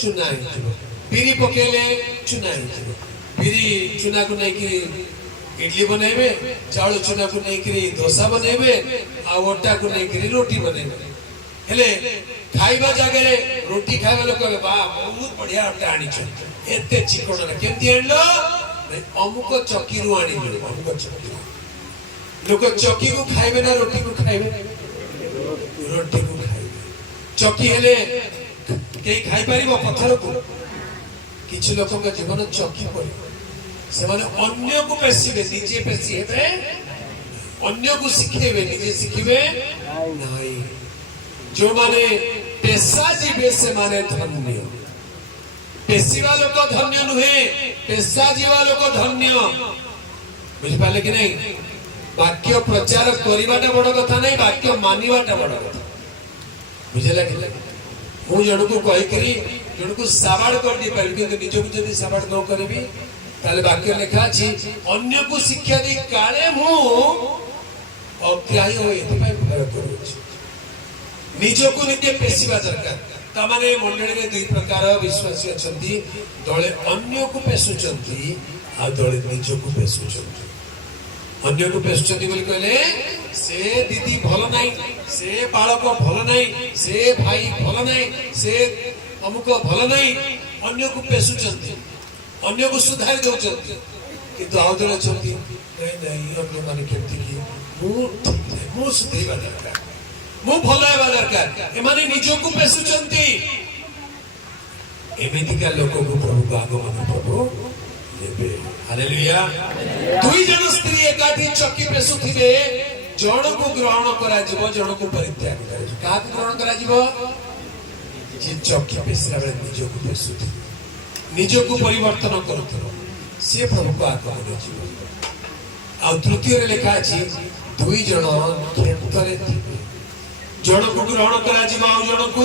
ଚୁନା ହେଇଯିବ, ବିରି ପକେଇଲେ ଚୁନା ହେଇଯିବ। ବିରି ଚୁନାକୁ ନେଇକିରି ଇଡଲି ବନେଇବେ, ଚାଉଳ ଚୁନାକୁ ନେଇକିରି ଦୋସା ବନେଇବେ, ଆଉ ଅଟାକୁ ନେଇକିରି ରୋଟି ବନେଇବେ। ହେଲେ ଖାଇବା ଜାଗାରେ ରୋଟି ଖାଇବା ଲୋକ କହିବେ ବା ବହୁତ ବଢିଆ ଅଟା ଆଣିଛ, ଏତେ ଚିକଣରେ କେମିତି ଆଣିଲ? ଅମୁକ ଚକିରୁ ଆଣିଲୁ। ଅମୁକ ଚକିରୁ। ଲୋକ ଚକିକୁ ଖାଇବେ ନା ରୋଟିକୁ ଖାଇବେ? ରୋଟିକୁ ଖାଇବେ। ଚକି ହେଲେ କେହି ଖାଇପାରିବ ପଥରକୁ? କିଛି ଲୋକଙ୍କ ଜୀବନ ଚକି ପରି, ସେମାନେ ଅନ୍ୟକୁ ପେଶିବେ, ନିଜେ ପେଶି ହେବେ, ଅନ୍ୟକୁ ଶିଖେଇବେ, ନିଜେ ଶିଖିବେ ନାହିଁ। ଯୋଉମାନେ ପେଶା ଯିବେ ସେମାନେ ଧନ୍ୟ। ପେଶିବା ଲୋକ ଧନ୍ୟ ନୁହେଁ, ପେଶା ଯିବା ଲୋକ ଧନ୍ୟ। ବୁଝିପାରିଲେ କି ନାହିଁ? ବାକ୍ୟ ପ୍ରଚାର କରିବାଟା ବଡ କଥା ନାହିଁ, ବାକ୍ୟ ମାନିବାଟା ବଡ କଥା। ବୁଝିଲା କି? ମୁଁ ଜଣକୁ କହିକିରି ଜଣକୁ ସାବାଡ଼ କରିଦେଇ ପାରିବି, କିନ୍ତୁ ନିଜକୁ ଯଦି ସାବାଡ଼ ନ କରିବି ତାହେଲେ ବାକ୍ୟ ଲେଖା ଅଛି ଅନ୍ୟକୁ ଶିକ୍ଷା ଦେଇ କାଳେ ମୁଁ ଅଗ୍ରାହ୍ୟ ହୋଇ ଏଥିପାଇଁ ଭୟ କରୁଛି। ନିଜକୁ ନିଜେ ପେଶିବା ଦରକାର। ତାମାନେ ମଣ୍ଡଳୀରେ ଦୁଇ ପ୍ରକାର ବିଶ୍ୱାସୀ ଅଛନ୍ତି, ଦଳେ ଅନ୍ୟକୁ ପେଶୁଛନ୍ତି ଆଉ ଦଳେ ନିଜକୁ ପେଶୁଛନ୍ତି। ଅନ୍ୟକୁ ପେଶୁଛନ୍ତି ବୋଲି କହିଲେ ସେ ଦିଦି ଭଲ ନାହିଁ, ସେ ବାଳକ ଭଲ ନାହିଁ, ସେ ଭାଇ ଭଲ ନାହିଁ, ସେ ଅମୁକ ଭଲ ନାହିଁ, ଅନ୍ୟକୁ ପେଶୁଛନ୍ତି, ଅନ୍ୟକୁ ସୁଧାରି ଦଉଛନ୍ତି। କିନ୍ତୁ ଆଉ ଜଣେ ଅଛନ୍ତି ନାଇଁ ନାଇଁ ଅନ୍ୟମାନେ କେମିତି କି ମୁଁ ଠିକ ନାହିଁ, ମୁଁ ସୁଧେଇବା ଦରକାର, ମୁଁ ଭଲ ହେବା ଦରକାର। ଏମାନେ ନିଜକୁ ପେଶୁଛନ୍ତି। ଏମିତିକା ଲୋକକୁ ପ୍ରଭୁଙ୍କ ଆଗମନ ପ୍ରଭୁ ଦେବେ। ହାଲେଲୁୟା। ଦୁଇ ଜଣ ସ୍ତ୍ରୀ ଏକାଠି ଚକି ପେଶୁଥିବେ, ଜଣକୁ ଗ୍ରହଣ କରାଯିବ, ଜଣକୁ ପରିତ୍ୟାଗ କରାଯିବ। କାହାକୁ ଗ୍ରହଣ କରାଯିବ? ଯିଏ ଚକି ପେଶିଲା ବେଳେ ନିଜକୁ ପେଶୁଥିବ, ନିଜକୁ ପରିବର୍ତ୍ତନ କରୁଥିବ, ସିଏ ପ୍ରଭୁଙ୍କ ଆଗମନ ଯିବ। ଆଉ ତୃତୀୟରେ ଲେଖା ଅଛି ଦୁଇ ଜଣ କ୍ଷେତ୍ରରେ ଥିବେ, ଜଣକୁ ଗ୍ରହଣ କରାଯିବ ଆଉ ଜଣକୁ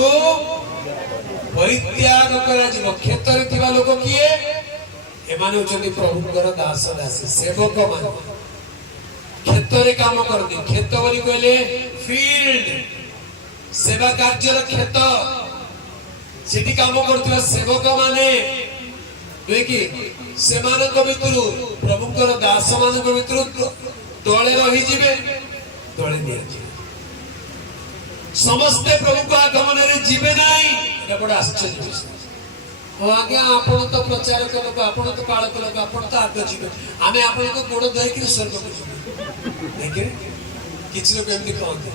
ପରିତ୍ୟାଗ କରାଯିବ। କ୍ଷେତ୍ରରେ ଥିବା ଲୋକ କିଏ? ଏମାନେ ହଉଛନ୍ତି ପ୍ରଭୁଙ୍କର ଦାସ ଦାସୀ, ସେବକ ମାନେ। କ୍ଷେତ୍ରରେ କାମ କରନ୍ତି। କ୍ଷେତ ବୋଲି କହିଲେ ଫିଲ୍ଡ, ସେବା କାର୍ଯ୍ୟର କ୍ଷେତ। ସେଠି କାମ କରୁଥିବା ସେବକ ମାନେ ନୁହେଁ କି? ସେମାନଙ୍କ ଭିତରୁ ପ୍ରଭୁଙ୍କର ଦାସ ମାନଙ୍କ ଭିତରୁ ଦଳେ ରହିଯିବେ, ଦଳେ ନିଆଯିବେ। ସମସ୍ତେ ପ୍ରଭୁଙ୍କ ଆଗମନରେ ଯିବେ ନାହିଁ। এটা ବଡ ଆଶ୍ଚର୍ଯ୍ୟ ବିଷୟ। ଆଜ୍ଞା ଆପଣ ତ ପ୍ରଚାରକ ଲୋକ, ଆପଣ ତ ପାଳକ ଲୋକ, ଆପଣ ତ ଆଗ ଯିବେ, ଆମେ ଆପଣଙ୍କ ଗୋଡ ଧରିକିରି ସ୍ୱର୍ଗକୁ ଯିବୁ। ଦେଖିଲେ କିଛି ଲୋକ ଏମିତି କହନ୍ତି,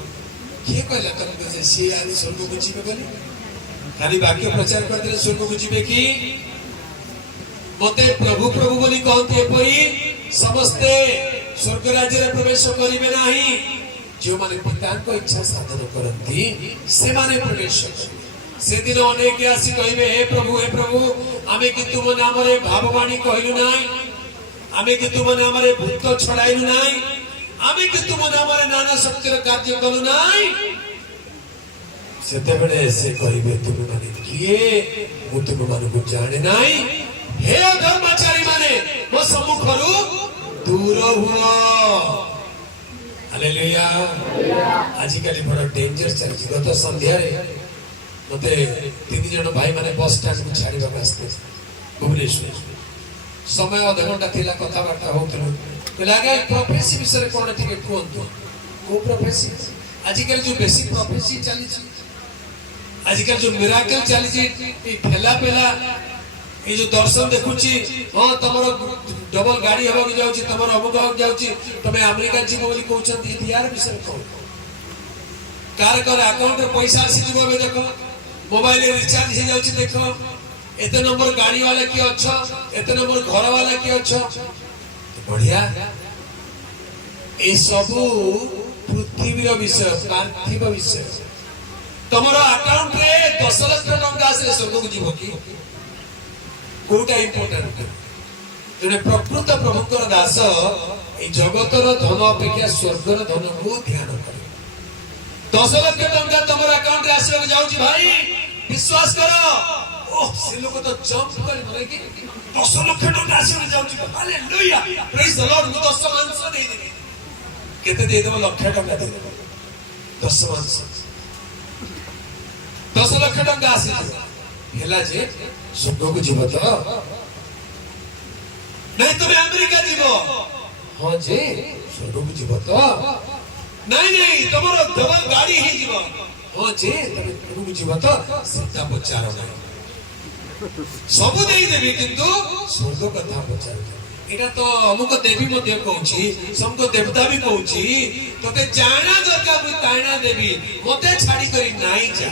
କିଏ କହିଲା ତମକୁ ଯେ ସିଏ ଆଜି ସ୍ୱର୍ଗକୁ ଯିବେ ବୋଲି? ଖାଲି ବାକ୍ୟ ପ୍ରଚାର କରିଦେଲେ ସ୍ୱର୍ଗକୁ ଯିବେ କି? ମତେ ପ୍ରଭୁ ପ୍ରଭୁ ବୋଲି କହନ୍ତି, ଏପରି ସମସ୍ତେ ସ୍ୱର୍ଗ ରାଜ୍ୟରେ ପ୍ରବେଶ କରିବେ ନାହିଁ। ଯେଉଁମାନେ ପିତାଙ୍କ ଇଚ୍ଛା ସାଧନ କରନ୍ତି ସେମାନେ ପ୍ରବେଶ କରିବେ। ସେଦିନ ଅନେକ ଆସି କହିବେ, ହେ ପ୍ରଭୁ ଆମେ କି ତୁମ ନାମରେ ଭାବବାଣୀ କହିଲୁ ନାହିଁ, ଆମେ କି ତୁମ ନାମରେ ଭୂତ ଛଡାଇଲୁ ନାହିଁ, ଆମେ କି ତୁମ ନାମରେ ନାନା ଶକ୍ତିର କାର୍ଯ୍ୟ କଲୁ ନାହିଁ। ସେତେବେଳେ ସେ କହିବେ, ତୁମେମାନେ କିଏ? ମୁଁ ତୁମମାନଙ୍କୁ ଜାଣେ ନାହିଁ। ହେ ଅଧର୍ମାଚାରୀ ମାନେ ମୋ ସମ୍ମୁଖରୁ ଦୂର ହୁଅ। ହାଲେଲୁୟା। ଆଜିକାଲି ବଡ ଡେଞ୍ଜର ଚାଲିଛି। ଗତ ସନ୍ଧ୍ୟାରେ ମତେ 3 ଜଣ ଭାଇ ମାନେ ବସ୍ ଷ୍ଟାଣ୍ଡକୁ ଛାଡିବାକୁ ଆସିଥିଲେ ଭୁବନେଶ୍ୱର। ସମୟ ଅଧଘଣ୍ଟା ଥିଲା, କଥାବାର୍ତ୍ତା ହଉଥିଲୁ। କହିଲେ ଆଜ୍ଞା ପ୍ରଫେସି ବିଷୟରେ କଣ ଟିକେ କୁହନ୍ତୁ। କୋଉ ପ୍ରଫେସି? ଆଜିକାଲି ଯୋଉ ବେଶୀ ପ୍ରଫେସି ଚାଲିଛି, आजकल जो मिराकल चली ठेला पेला ये जो दर्शन देखुची हाँ तुम डबल गाड़ी हवा जाऊँ तुम अमुक हवा जाऊँ तुम अमेरिका जीव बोली कहते यार विषय कौन कार कर अकाउंट में पैसा आसी जीव देख मोबाइल रिचार्ज हो जाऊँ देख एते नंबर गाड़ी वाला किए अच्छ एते नंबर घर वाला किए अच्छ बढ़िया ये सब पृथ्वी विषय पार्थिव विषय तुम अकाउंट रे 10 लाख टंका आसे स्वर्ग को जीव कि कोटा इंपोर्टेंट जने प्रकृत प्रभुकर दास ए जगतर धन अपेक्षा स्वर्गर धन को ध्यान करे 10 लाख टंका तुम अकाउंट रे आसे जाउची भाई विश्वास करो ओह से लोग तो जंप कर मरे कि 10 लाख टंका आसे जाउची हालेलुया प्रेज द लॉर्ड मु 10 मांस दे देबी केते दे देबो लाख टंका दे देबो 10 मांस 10 लाख टंका आसे हेला जे स्वर्ग को जीव तो नहीं तुम्हें अमेरिका जीव हाँ जे स्वर्ग को जीव तो नहीं तुम्हारा डबल गाड़ी ही जीव हाँ जे तुम्हें स्वर्ग को जीव तो सीता पचार नहीं सब दे देवी किंतु स्वर्ग कथा पचार एटा तो अमुक देवी मध्य कहूची समको देवता भी कहूची तोते जाना दरकार मु ताइना देवी मते छाड़ी करी नाही जा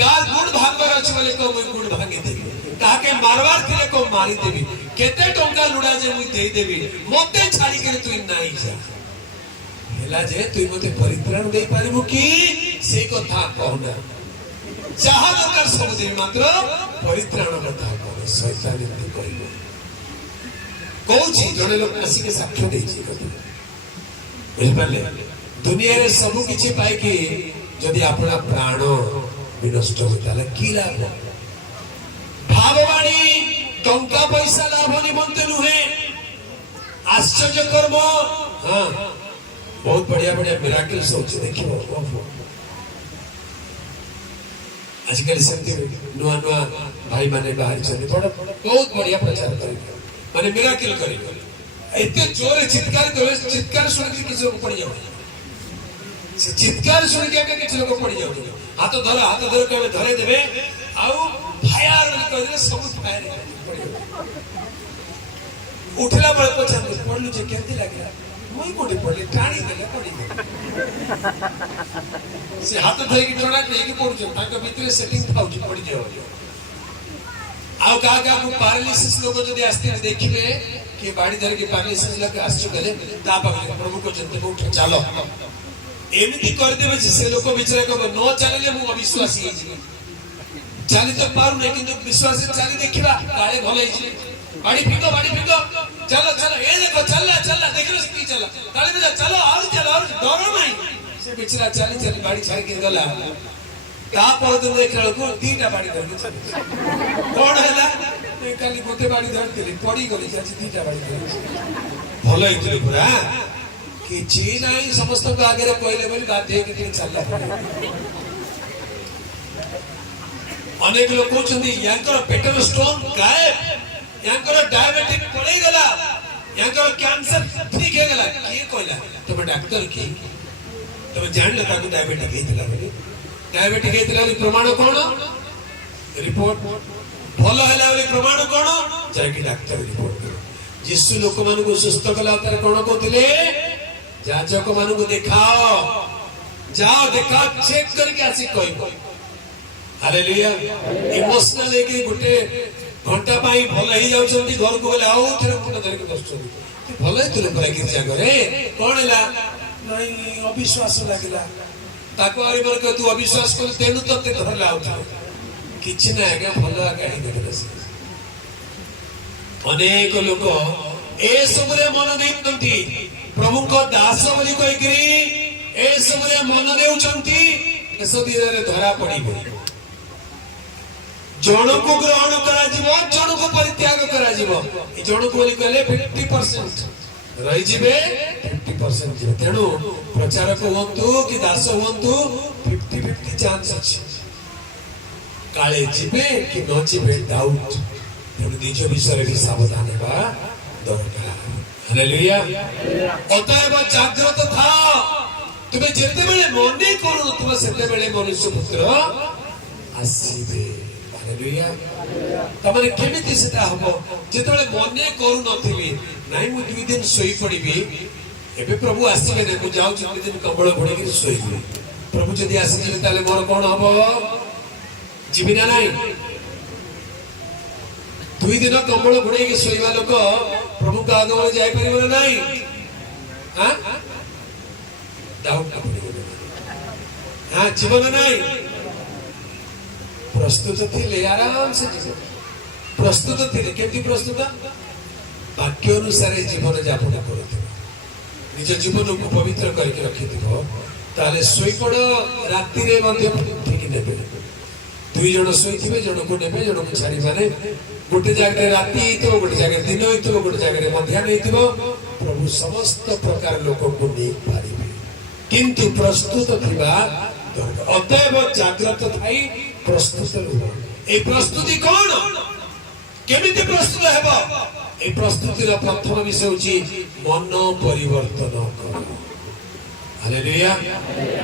काल गुड़ भागवर अछि बोले को मुई गुड़ भांगी देबी ताके मारवार थिले को मारी देबी केते टंका लुडा जे मुई देई देबी मते छाड़ी के तू नाही जा हेला जे तू मते परित्राण देई पारिबु की से कथा कहना चाहा दरकार सब देबी मात्र परित्राण कथा कह शैतान एते कहबो कहूची जने लोक आसी के साक्ष्य देई छी बुझ पाले दुनिया रे सब किछि पाई कि जदि अपना प्राण विनष्ट होता कि लाभ भाववाणी टंका पैसा लाभ निमंते नुहे आश्चर्य कर्म हाँ बहुत बढ़िया बढ़िया मिराकल्स होचे देखियो आजकल सेमती नुआ नुआ भाई माने बाहर चले बहुत बढ़िया प्रचार करे माने मिराकल करे एते जोरे चित्कार सुन के किसी को पड़ जाओ से चित्कार सुन के किसी लोग पड़ जाओ हाथ धर के धरे देबे आउ फायर कह दे सब फायर उठला बळे पछन पडलु जे केते लागला मोई कोठी पडले टाणी देले पडी से हाथ धरि के टोना के पडु छ ताके भीतर सेटिंग थाउची पडी जाओ आउ का को पैरालिसिस लोग जदी आस्ते देखिबे कि बाड़ी धर के पैरालिसिस लोग आस्छु गले ता पाके प्रभु को जंते उठ चलो एमती कर देबे से लोक बिचारे को न चलले मु अविश्वासी हे छी चली तो पारु नहीं किंतु विश्वास से चली देखिबा काळे भले छी बाड़ी फिको चलो ए देखो चलला देखलो की चला काळे बजा चलो और डरो नहीं से बिचारा चली बाड़ी छाड़ के गला ता पर तो देखलो को तीटा बाड़ी धर के कोन हैला ए काली गोटे बाड़ी धरतिले पड़ी गली छ तीटा बाड़ी धर भलो हितले पूरा किछि नाही समस्त को आगे कहले बोली बाध्य के चलला अनेक लोग कहउछन्ती यांकर पेटर स्टोन गायब यांकर डायबिटिक पड़ी गला यांकर कैंसर ठीक हे गला के कहला तुम डॉक्टर की तुम जान लगा को डायबिटिक हेतला बोली डायबिटिक हेतला प्रमाण कोन रिपोर्ट भलो हैला बोली प्रमाण कोन जाय कि डॉक्टर रिपोर्ट करो जिसु लोक मान को सुस्त कला तार कोन कहतिले जाजक मान को दिखाओ जाओ दिखाओ चेक करके आसी कहबो हालेलुया इमोशनल लेके गुटे घंटा पाई भल ही जाउछंती घर को गले आउ थरे मुंड धरि के बसछंती भल ही तुले परा गिरजा करे कोन हैला नहीं अविश्वास लागिला ताको आरी बर के तू अविश्वास कर तेनु तते धरला आउ किछ ना आगे भल गाड़ी देबे अनेक लोक ए सबरे मन देउछंती प्रभु को दास बोली कहिकरी ए सबरे मन देउछंती एसो दिरे धरा पड़िबो जन को ग्रहण करा जीवो जन को परित्याग करा जीवो ए जन को बोली कहले 50% रही जीवे 50% जीवे तेनु प्रचारक होंतु कि दास होंतु 50-50 चांस अछि काले जीवे कि न जीवे डाउट तेनु निज विषय भी सावधान हेबा दरकार हालेलुया अतएव जागृत था तुमे जेतेबेले मने करूनथिबो सेतेबेले मनुष्य पुत्र आसीबे। हालेलुया। तमरे केमिति सेटा हबो जेतेबेले मने करूनथिबी नाइ मु 2 दिन सोई पड़िबी एबे प्रभु आसीबे ने मु जाउ 2 दिन कंबळ घोड़ी के सोईबी। प्रभु जदि आसी जिबे ताले मोर कोन हबो जीवी ना नाइ। 2 दिन कंबळ घोड़ी के सोईबा लोक प्रभु का आगमन जाई परिबो ना नाइ। हां डाउट ना पड़िबो। हां जीवन नाइ प्रस्तुत थे आराम से जीवन प्रस्तुत थे केमती प्रस्तुत वाक्य अनुसार जीवन यापन कर निज जीवन को पवित्र करके रखिथिबो ताले सोई पड़ राति रे मध्य ठीक नेबे। 2 जण सोईथिबे जण को नेबे जण को छाड़ी माने गोटे जगह राति तो गोटे जगह दिन तो गोटे जगह मध्याह्न हेतिबो। प्रभु समस्त प्रकार लोक को नै पारिबे किंतु प्रस्तुत थिबा अतएव जागृत थाई प्रस्तुत रुह। ए प्रस्तुति कौन केमिति प्रस्तुत हेबो ए प्रस्तुतिर प्रथम विषय होची मन परिवर्तन कर। हालेलुया।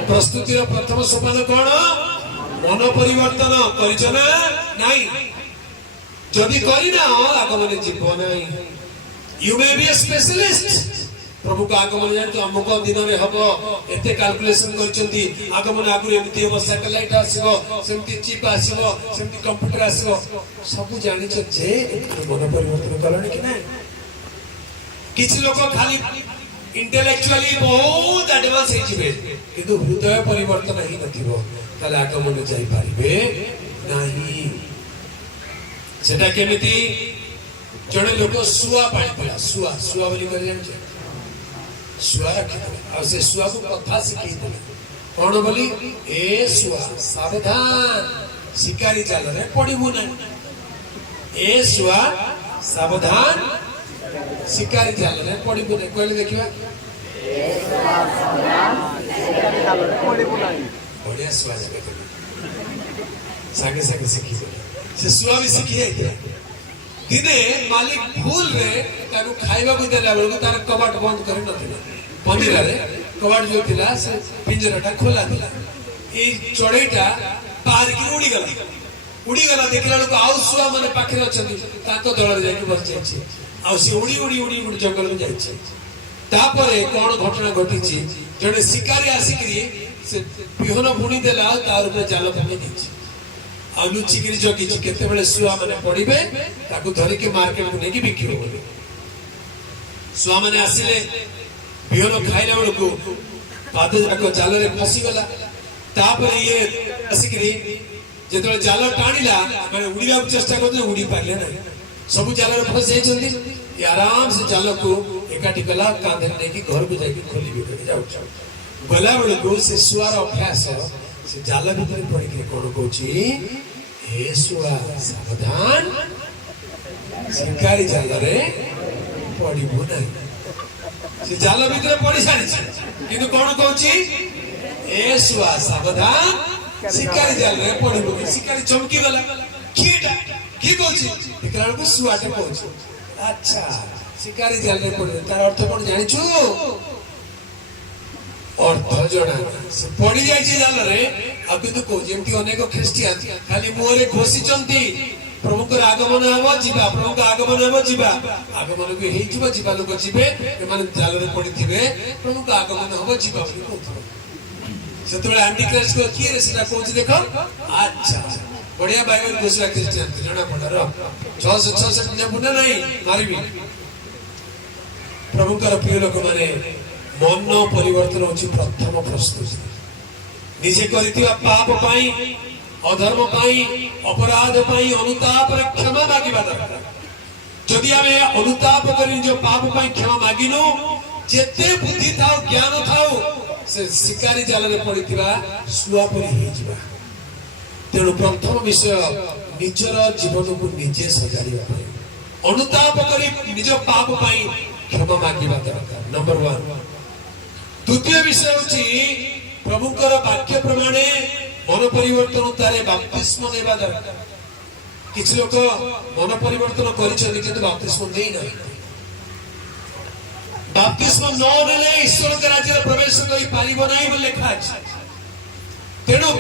प्रस्तुतिर प्रथम सोपान कोन मन परिवर्तन करिछ ना नाही जदि करिना आगमन जीव नाही। You may be a specialist प्रभु का आगमन जानतो अमुक दिन रे हबो एते कैलकुलेशन करचंती आगमन आगुरे एमती हो सैटेलाइट आसीबो सेमती चिप आसीबो सेमती कंप्यूटर आसीबो सब जानि छ जे मन परिवर्तन करले कि नै। किछ लोक खाली इंटेलेक्चुअली बहुत एडवांस हे जिवे किंतु हृदय परिवर्तन ही नथिबो ताले आगमन जाई पारिबे नाही। सेटा केमिति जणे लोक सुआ पानी पिला सुआ सुआ बोली कर जानि सुआ रखिदेले और से सुआ को कथा शिखैदेले कौन बोली ए सुआ सावधान शिकारी जाल रे पड़िबु ना। ए सुआ सावधान शिकारी जाल रे पड़िबु ना कहले देखिबा ए सुआ सावधान शिकारी जाल रे पड़िबु ना। बढ़िया सुआ जगह सागे सागे शिखी से सुआ भी शिखी है। दिने मालिक भूल रे ताकू खाइबा को देला बेलको तार कबाट बंद करि नथिला पंदिरा रे कबाट जो थिला से पिंजराटा खोला थिला ए चढ़ेटा पार की उड़ी गला देखला लोक आउ सुआ माने पाखरे अछंती ताको दळ रे जाई बस जाई आ से उड़ी उड़ी उड़ी उड़ी जंगल में जाई तापरे कोन घटना घटिची जने शिकारी आसिकरी से बिहन बुणी देला तार ऊपर जाल पके दिछि आ लुचिगिरी जगी केते बेले सुआ माने पड़िबे ताकू धरि के मार्केट को नेकी बिकिबो बोले सुआ माने आसिले बिहन खाइला बेलको पाद जाको जाल रे फसी गला तापर ये आसिकरी जेतले जाल टाणीला माने उड़ीला चेष्टा करते उड़ी पारले ना सब जाल रे फस जाई जल्दी ये आराम से जाल को एकाटी गला कांधे नेकी घर को जाई खोली भी जाऊ गला बेलको से सुआर अभ्यास से जाल भीतर पड़ के कोन कोची हे सुआ सावधान शिकारी जाल रे पड़िबो ना। से जाल भीतर पड़ी सारी किंतु कोन कोची ए सुआ सावधान शिकारी जाल रे पड़िबो। शिकारी चमकी गला कीटा की कोची एकरा को सुआटे कोची अच्छा शिकारी जाल रे पड़े तार अर्थ कोन जानि छु अर्थ जणा से पड़ी जाई छी जाल रे आ किंतु को जेमती अनेक ख्रिस्टियन खाली मोरे घोषी चंती प्रभु को आगमन हबो जीवा प्रभु को आगमन हबो जीवा आगमन को हेई जीवा जीवा लोक जीवे ए माने जाल रे पड़ी थिबे प्रभु को आगमन हबो जीवा बोली कहथबो सेतबे एंटी क्राइस्ट को की रे सेटा कोच देखो अच्छा बढ़िया बाइबल घोषला ख्रिस्टियन जणा पडर 666 ने बुना नहीं मारिबी प्रभु का प्रिय लोक माने मन परिवर्तन होची प्रथम प्रस्तुति निजे करितिबा पाप पाई अधर्म पाई अपराध पाई अनुताप रे क्षमा मागिबा दरकार। जदि आमे अनुताप करी जो पाप पाई क्षमा मागिनो जेते बुद्धि थाओ ज्ञान थाओ से शिकारी जाल रे पड़ितिबा सुआ परि हे जिबा। तेणु प्रथम विषय निजर जीवन को निजे सजाड़िबा पड़े अनुताप करी निज पाप पाई क्षमा मागिबा दरकार नंबर 1। द्वितीय विषय होची प्रभुकर वाक्य प्रमाणे मन परिवर्तन तारे बपतिस्म नेबा दरकार। किछ लोक मन परिवर्तन करिसथि किंतु बपतिस्म देई नै। बपतिस्म ବାପ୍ତିସ୍ମ ନ ନେଲେ ଈଶ୍ୱରଙ୍କ ରାଜ୍ୟରେ ପ୍ରବେଶ କରିପାରିବ ନାହିଁ ବୋଲି ଲେଖା ଅଛି। ତେଣୁ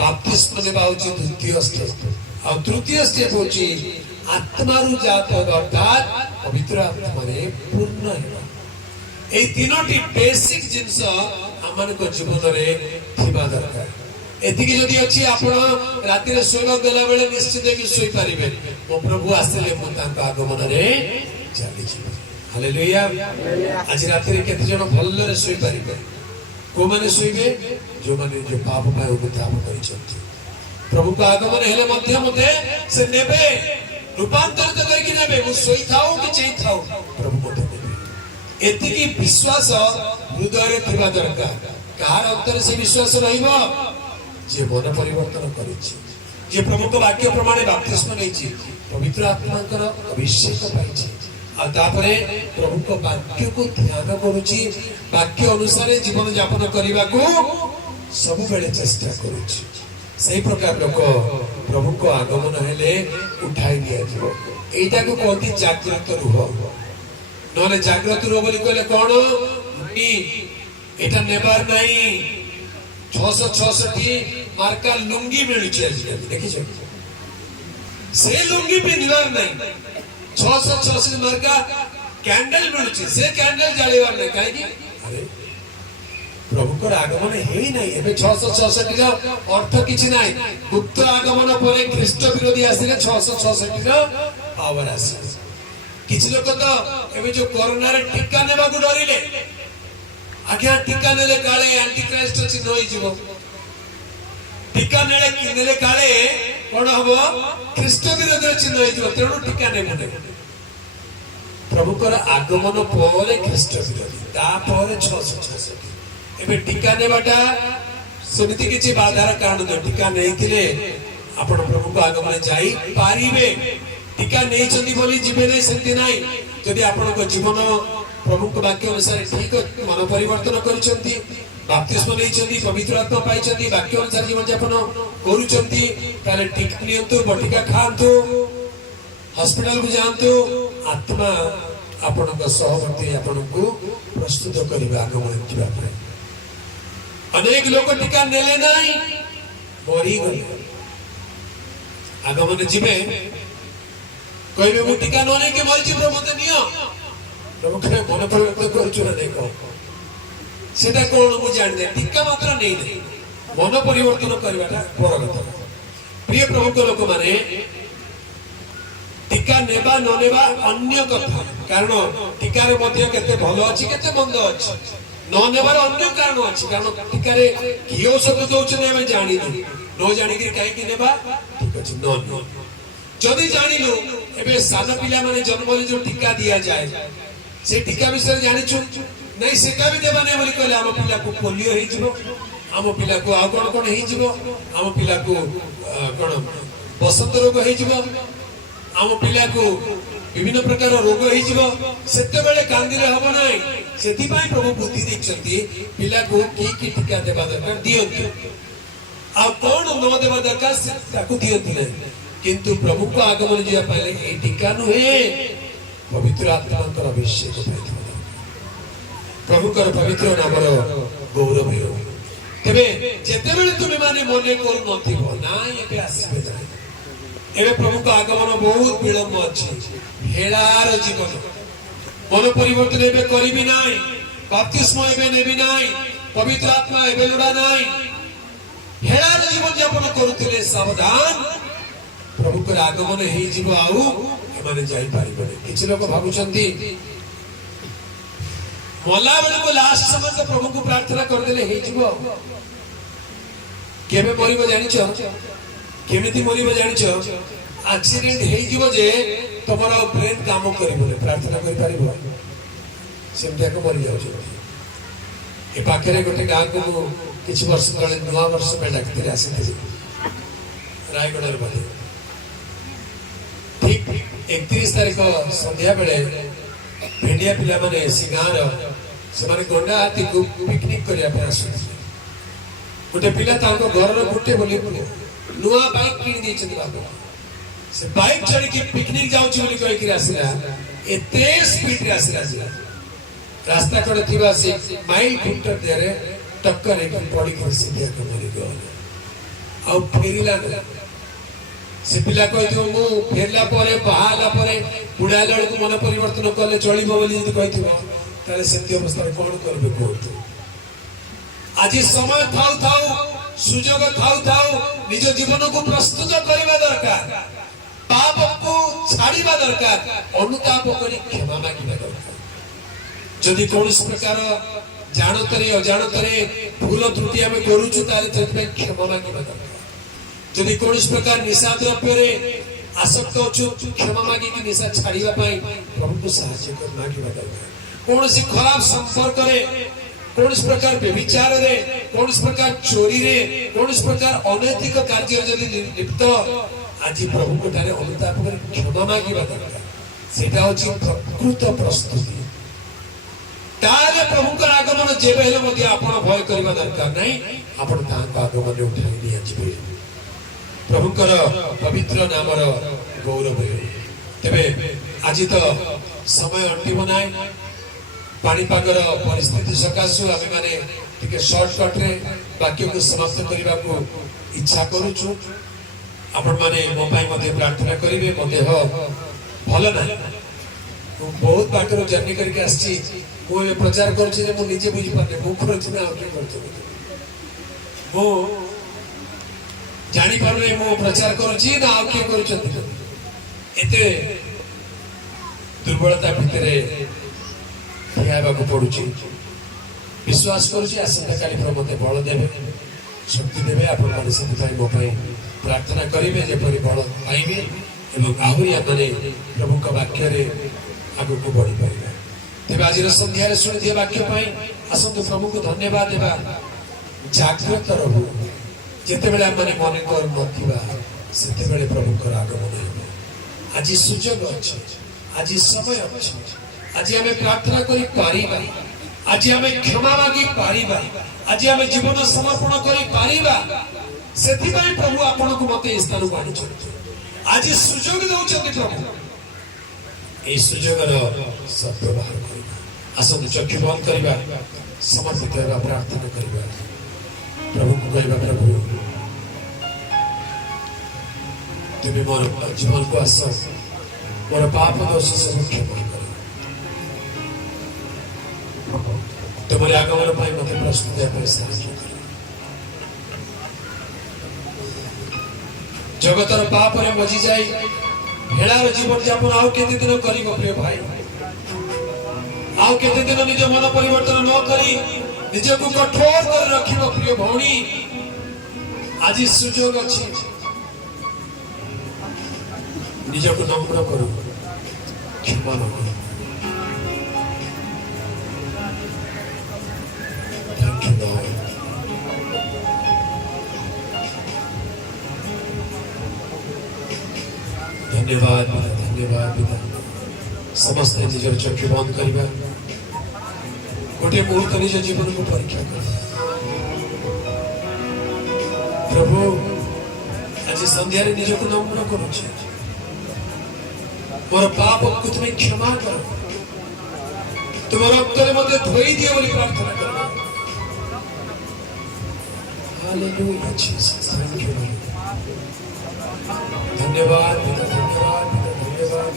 ବାପ୍ତିସ୍ମ ନେବା ହଉଛି ଦ୍ୱିତୀୟ ଷ୍ଟେପ୍। ଆଉ ତୃତୀୟ ଷ୍ଟେପ୍ ହଉଛି ଆତ୍ମାରୁ ଜାତ ଅର୍ଥାତ୍ ପବିତ୍ର ଆତ୍ମାରେ ପୂର୍ଣ୍ଣ ହେବା। এই তিনোটি বেসিক জিনিস আমানক জীবନରେ থিবা দরকার। এতিকি যদি ଅଛି ଆପଣ ରାତିରେ ଶୋଇବାକୁ ଗଲା ବେଳେ ନିଶ୍ଚିତ କି ଶୋଇ ପାରିବେ ମୋ ପ୍ରଭୁ ଆସିଲେ ମୁଁ ତାଙ୍କ ଆଗମନରେ ଚାଲିଯିବି। ହାଲେଲୁୟା। ଆଜି ରାତିରେ କେତେ ଜଣ ଭଲରେ ଶୋଇ ପାରିବେ? କୋଉମାନେ ଶୋଇବେ? ଯୋଉମାନେ ନିଜ ପାପ ପାଇଁ ଅନୁତାପ କରିଛନ୍ତି। ପ୍ରଭୁଙ୍କ ଆଗମନ ହେଲେ ମଧ୍ୟ ମୋତେ ସେ ନେବେ, ରୂପାନ୍ତରିତ କରିକି ନେବେ। ମୁଁ ଶୋଇଥାଉ କି ଚେଇଥାଉ ପ୍ରଭୁ ମୋତେ ନେବେ। ଏତିକି ବିଶ୍ୱାସ ହୃଦୟରେ ଥିବା ଦରକାର। କାହାର ଅନ୍ତରରେ ସେ ବିଶ୍ୱାସ ରହିବ? ଯିଏ ମନ ପରିବର୍ତ୍ତନ କରିଛି, ଯିଏ ପ୍ରଭୁଙ୍କ ବାକ୍ୟ ପ୍ରମାଣରେ ବାପ୍ତିସ୍ମ ନେଇଛି, ପବିତ୍ର ଆତ୍ମାଙ୍କର ଅଭିଷେକ ପାଇଛି, ଆଉ ତାପରେ ପ୍ରଭୁଙ୍କ ବାକ୍ୟକୁ ଧ୍ୟାନ କରୁଛି, ବାକ୍ୟ ଅନୁସାରେ ଜୀବନ ଯାପନ କରିବାକୁ ସବୁବେଳେ ଚେଷ୍ଟା କରୁଛି। ସେଇ ପ୍ରକାର ଲୋକ ପ୍ରଭୁଙ୍କ ଆଗମନ ହେଲେ ଉଠାଇ ନିଆଯିବ। ଏଇଟାକୁ କହନ୍ତି ଜାଗ୍ରତ ରୁହ। ନହେଲେ ଜାଗ୍ରତ ରୁହ ବୋଲି କହିଲେ କଣ? এটা নেবার নাই। 666 মার্কা লুঙ্গি মিলুছে আজকাল, দেখিছ? সে লুঙ্গি পিন্ধিবার নাই। 666 মার্কা ক্যান্ডেল মিলুছে, সে ক্যান্ডেল জালিবার নাই। কাହିଁକି? আরে প্রভুଙ୍କର আগমন হেই নাই। ଏବେ 666 ର অর্থ କିଛି নাই। গুপ্ত আগমন পরে খ্রিস্ট বিরোধী আসিলে 666 ର পাওয়ার আসে। କିଛି ଲୋକ ତ ଏବେ ଯୋଉ କରୋନାରେ ଟିକା ନେବାକୁ ଡରିଲେ, ଆଜ୍ଞା ଟିକା ନେଲେ କାଳେ ଆଣ୍ଟିକ୍ରାଇଷ୍ଟ ଚିହ୍ନ ହେଇଯିବ, ଟିକା ନେଲେ କାଳେ କଣ ହବ? ଖ୍ରୀଷ୍ଟ ବିରୋଧରେ ଚିହ୍ନ ହେଇଯିବ, ତେଣୁ ଟିକା ନେବୁ ନାହିଁ। ପ୍ରଭୁଙ୍କର ଆଗମନ ପରେ ଖ୍ରୀଷ୍ଟ ବିରୋଧୀ, ତାପରେ 666। ଏବେ ଟିକା ନେବାଟା ସେମିତି କିଛି ବାଧାର କାରଣ ନୁହେଁ। ଟିକା ନେଇଥିଲେ ଆପଣ ପ୍ରଭୁଙ୍କ ଆଗମନ ଯାଇପାରିବେ। टीका नहीं चंदी बोली जीवे नहीं सेंती नहीं। यदि आपनक जीवन प्रभुक वाक्य अनुसार ठीक मन परिवर्तन करिसंती, बाप्तिस्म नहीं चंदी, पवित्र आत्मा पाई चंदी, वाक्य अनुसार जीवन यापन करूचंती, ताले टीका नियंतु, बटिका खांतु, हॉस्पिटल को जांतु। आत्मा आपनक सहवर्ती आपनकु प्रस्तुत करिबा आगमन जीवा पाए। अनेक लोक टीका नेले नहीं, मरी गले। आगमन जीवे कहबे मु टीका न नै के मरि प्रभु मते नियो। प्रभु के मन परिवर्तन करछु ना देखो, सेटा कोन मु जानि दे। टीका मात्र नै नै, मन परिवर्तन करबाटा बड़ कथा। प्रिय प्रभु को लोक माने टीका नेबा न नेबा अन्य कथा। कारण टीका रे मध्ये केते भलो अछि, केते मंद अछि। न नेबार अन्य कारण अछि। कारण टीका रे की औषध दोछ नै हम जानि नै, न जानि कि काई कि नेबा ठीक अछि। न जदि जानिलु एबे सान पिला माने जन्म ले जो टीका दिया जाए, से टीका विषय जानिछु नहीं, सेटा भी देबा नै बोली कहले हम पिला को पोलियो हेइ जिवो, हम पिला को आ कोन हेइ जिवो, हम पिला को कोन बसंत रोग हेइ जिवो, हम पिला को विभिन्न प्रकार रोग हेइ जिवो। सेते बेले कांदिले हबो नै। सेति पई प्रभु बुद्धि दैछंती पिला को की टीका देबा दरकार दियंती, आ कोन न देबा दरकार ताकू दियंती नै। किंतु प्रभु को आगमन जीवा पाइले ए टीका नुहे, पवित्र आत्मांकर अभिषेक पाइथबा। प्रभुकर पवित्र नामर गौरव हो। तेबे जेते बेले तुमे माने मने करू नथिबो ना एबे आसीबे ना। एबे प्रभु को आगमन बहुत विलंब अछि। हेलार जीवन मन परिवर्तन एबे करिबि नाही, बाप्तिस्म एबे नेबि नाही, पवित्र आत्मा एबे लुडा नाही। हेलार जीवन यापन करूथिले सावधान, प्रभुकर आगमन हेइ जिवो आउ एमाने जाई पारिबने। किछि लोक भाबुचंती मला बेले को लास्ट समय तो प्रभु को प्रार्थना कर देले हेइ जिवो। केबे मरिबो जानिछो? केमिति मरिबो जानिछो? एक्सीडेंट हेइ जिवो जे तमरा ब्रेन काम करिबो, प्रार्थना करि पारिबो, सेमते को मरि जाउछ। ए पाखरे गोटे गां को किछि वर्ष तळे नवा वर्ष पे डाक्टर आसीथिले रायगढ़ बाले। ठीक 31 तारीख संध्या बेले भेंडिया पिला माने सिंगार से माने गोंडा हाथी को पिकनिक करिया पे आसु। गोटे पिला ताको घर रो गुटे बोली नुआ बाइक किन दी छथि बाबू। से बाइक चढ़ी के पिकनिक जाउछ बोली कहि के आसिला, एते स्पीड रे आसिला। रास्ता कड़े थिबा से माइल खुंटर देरे टक्कर एक पड़ी कर सीधे कमरी गयो आ फेरिला से पिला कहिथो मु फेरला परे बहाला परे बुढ़ा लड़को मन परिवर्तन कले चलिबो बोली जदि कहिथिबो ताले सेती अवस्था रे कोन करबे कोत आज समय थाउ थाउ सुजोग थाउ थाउ निज जीवन को प्रस्तुत करबा दरकार पाप को छाड़ीबा दरकार अनुताप करी क्षमा मांगिबा दरकार जदि कौन प्रकार जानतरे अजाणतरे भूल त्रुटि आम करूचु ताले क्षमा मांगिबा दरकार जदि कौन प्रकार निशा द्रव्य रे आसक्त अछु क्षमा मांगी कि निशा छाड़ीबा पई प्रभु को सहायता कर मांगिबा दरकार कौन खराब संपर्क रे कौन प्रकार व्यभिचार रे कौन प्रकार चोरी रे कौन प्रकार अनैतिक कार्य जदि लिप्त आज प्रभु को तारे अनुताप कर क्षमा मांगिबा दरकार सेटा होची प्रकृत प्रस्तुति ताले प्रभु का आगमन जेबे हेले मध्ये आपण भय करबा दरकार नै आपण तांका आगमन उठाई नि आजिबे प्रभु पवित्र नामर गौरव तेबे आज तो समय अंटी बनाए पाणीपागर परिस्थिति सकाशु आम मैंने टिके शॉर्टकट रे वाक्य को समाप्त करने को इच्छा करूछु आपण माने मो पाई मध्ये प्रार्थना करिवे मो देह भल ना बहुत बाटर जर्नी करके आछि मो प्रचार करूछि जे मो निजे बुझि पारे मो करूछि ना आपके करूछि मो जानी पारे मो प्रचार करूछि ना आ के करूछथि एते दुर्बलता भितरे ठियाबा को पड़ुछि विश्वास करूछि आसंता काली प्रभु मते बल देबे शक्ति देबे आपण माने सति भाई मो भाई प्रार्थना करिवे जे परि बल पाइबे एवं आहुरी आमने प्रभु का वाक्य रे आगु को बढ़ी पाइबे तेबे आज संध्या रे सुनि दिए वाक्य पाई आसंत प्रभु को धन्यवाद देबा जागृत रहू जेते बेले माने मन कर नथिबा सेते बेले प्रभु को आगमन हेबो आज सुजोग अछि आज समय अछि आज हमें प्रार्थना करी पारिबा आज हमें क्षमा मांगी पारिबा आज हमें जीवन समर्पण करी पारिबा सेति भाई प्रभु आपन को मते स्थान को आनि आज सुजोग दउछथि प्रभु ए सुजोग रो सद्व्यवहार करिबा आसन चक्षु बंद करिबा समर्पित हेबा प्रार्थना करिबा प्रभु को कहबा प्रभु तुम मोर जीवन को आस मोर पाप दोष सब क्षमा कर तुम्हारे आगमन पाई मते प्रस्तुत है साहाय्य कर जगतर पाप रे मजी जाई हेलार जीवन यापन आउ केते दिन करिबो प्रिय भाई आउ केते दिन निज मन परिवर्तन न करी निज को कठोर कर रखिबो प्रिय भौणी आज सुजोग अछि निज को नम्र करू क्षमा मांगो थैंक यू लॉर्ड धन्यवाद धन्यवाद पिता समस्त निजर चक्षु बंद करिबा गोटे मुहूर्त निज जीवन को परीक्षा कर प्रभु आज संध्या रे निज को नम्र करूछि मोर पाप को तुम क्षमा करो तुम रक्त रे मते धोई दियो बोली प्रार्थना करो हालेलुया जीसस थैंक यू धन्यवाद पिता धन्यवाद पिता धन्यवाद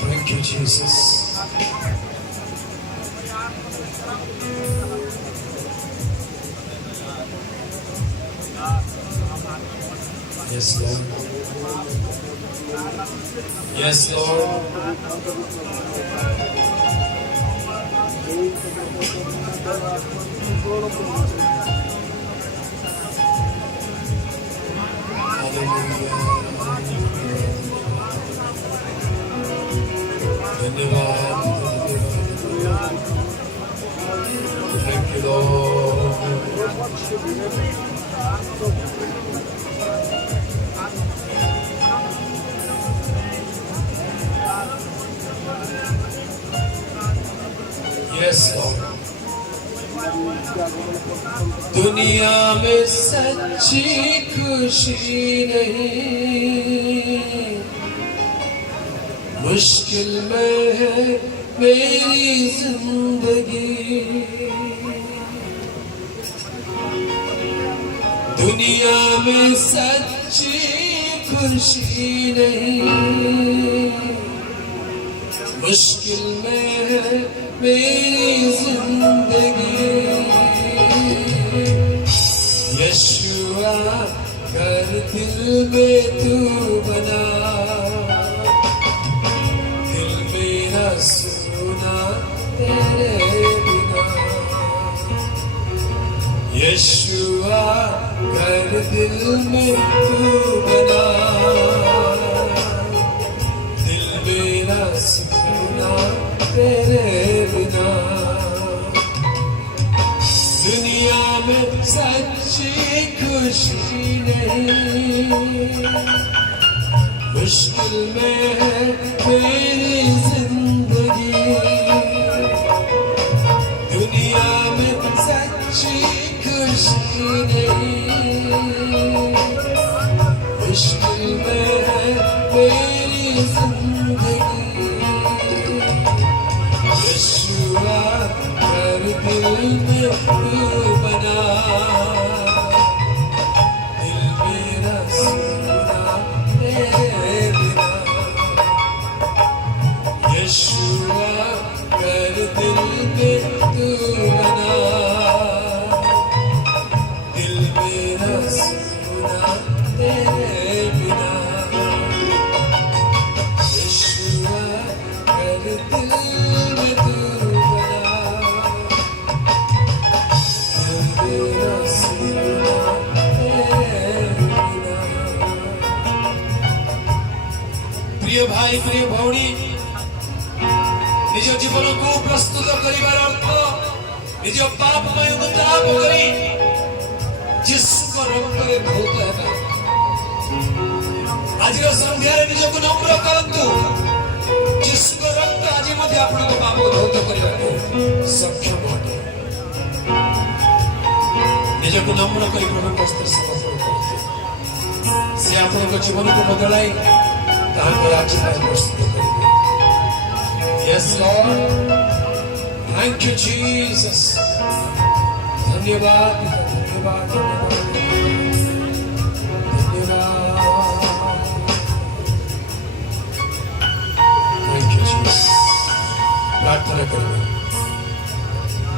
thank you Jesus Yes, Lord. Yes, Lord. धन्यवाद थैंक यू लॉर्ड यस दुनिया में सच्ची खुशी नहीं मुश्किल में है मेरी जिंदगी, दुनिया में सच्ची खुशी नहीं, मुश्किल में है मेरी जिंदगी। यशुआ कर दिल में तू बना, दिल मेरा सुना तेरे बिना। यशुआ कर दिल में तू बना, दिल मेरा सुना तेरे बिना। दुनिया में सच्ची खुशी नहीं, मुश्किल में है मेरी जिंदगी, दुनिया में सच्ची खुशी नहीं, मुश्किल में है मेरी जिंदगी। यशुआ कर दिल में तू बना, दिल मेरा सुना तेरे बिना। यशुआ कर दिल में तू बना, दिल मेरा सुना तेरे बिना। यशुआ कर दिल में तू बना, दिल मेरा सुना तेरे बिना। प्रिय भाई प्रिय भौणी, निज जीवन को प्रस्तुत करिवार अर्थ निज पापमय को त्याग करी जिसको रक्तरे धौत हेबा। आज संध्या निज को नम्र करंतु, जिसको रक्त आज मध्य आपण को पाप को धौत करिवा सक्षम अटे। निज को नम्र करी प्रभु को स्तर समर्पण करते से आपण को जीवन को बदलाई तांको राज्य में प्रस्तुत करिवे। Yes, Lord. Thank you, Jesus. धन्यवाद, धन्यवाद, धन्यवाद। Thank you, Jesus. प्रार्थना करें।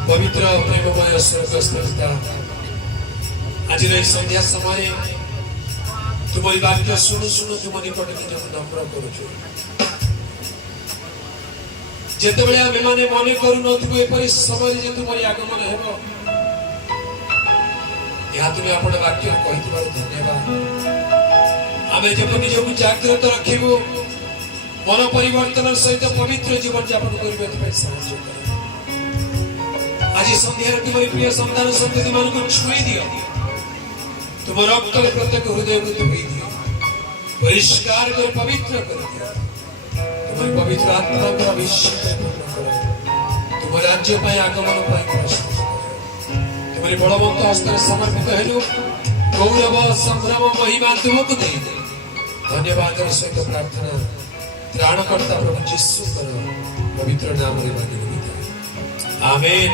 पवित्र प्रेममय स्वर्गस्थ पिता, आज संध्या समय तुम्हारी वाक्य शुणु शुणु तुम निकट नम्र करुछु। जेतेबेले आमे माने मने करू नथिबो एपरि समय जे तुमरी आगमन हेबो, या तुमे आपण वाक्य कहितबार धन्यवाद। आमे जेब निजको जागृत रखिबो, मन परिवर्तन सहित पवित्र जीवन यापन करिबे एतपै साहाय्य करो। आज संध्यार तुमरी प्रिय संतान संतति मानको छुई दियो, तुम रक्त प्रत्येक हृदय को धोई दियो, परिष्कार कर पवित्र कर दियो। तुम्हारी पवित्र आत्मा का अभिषेक करो, तुम्हारे राज्य पाए आगमन पाए प्रस्तुत करो। तुम्हारी बलवंत हस्त समर्पित हेलु, गौरव संभ्रम महिमा तुमको दे। धन्यवाद सहित प्रार्थना त्राणकर्ता प्रभु यीशु कर पवित्र नाम रे मांगी। आमेन।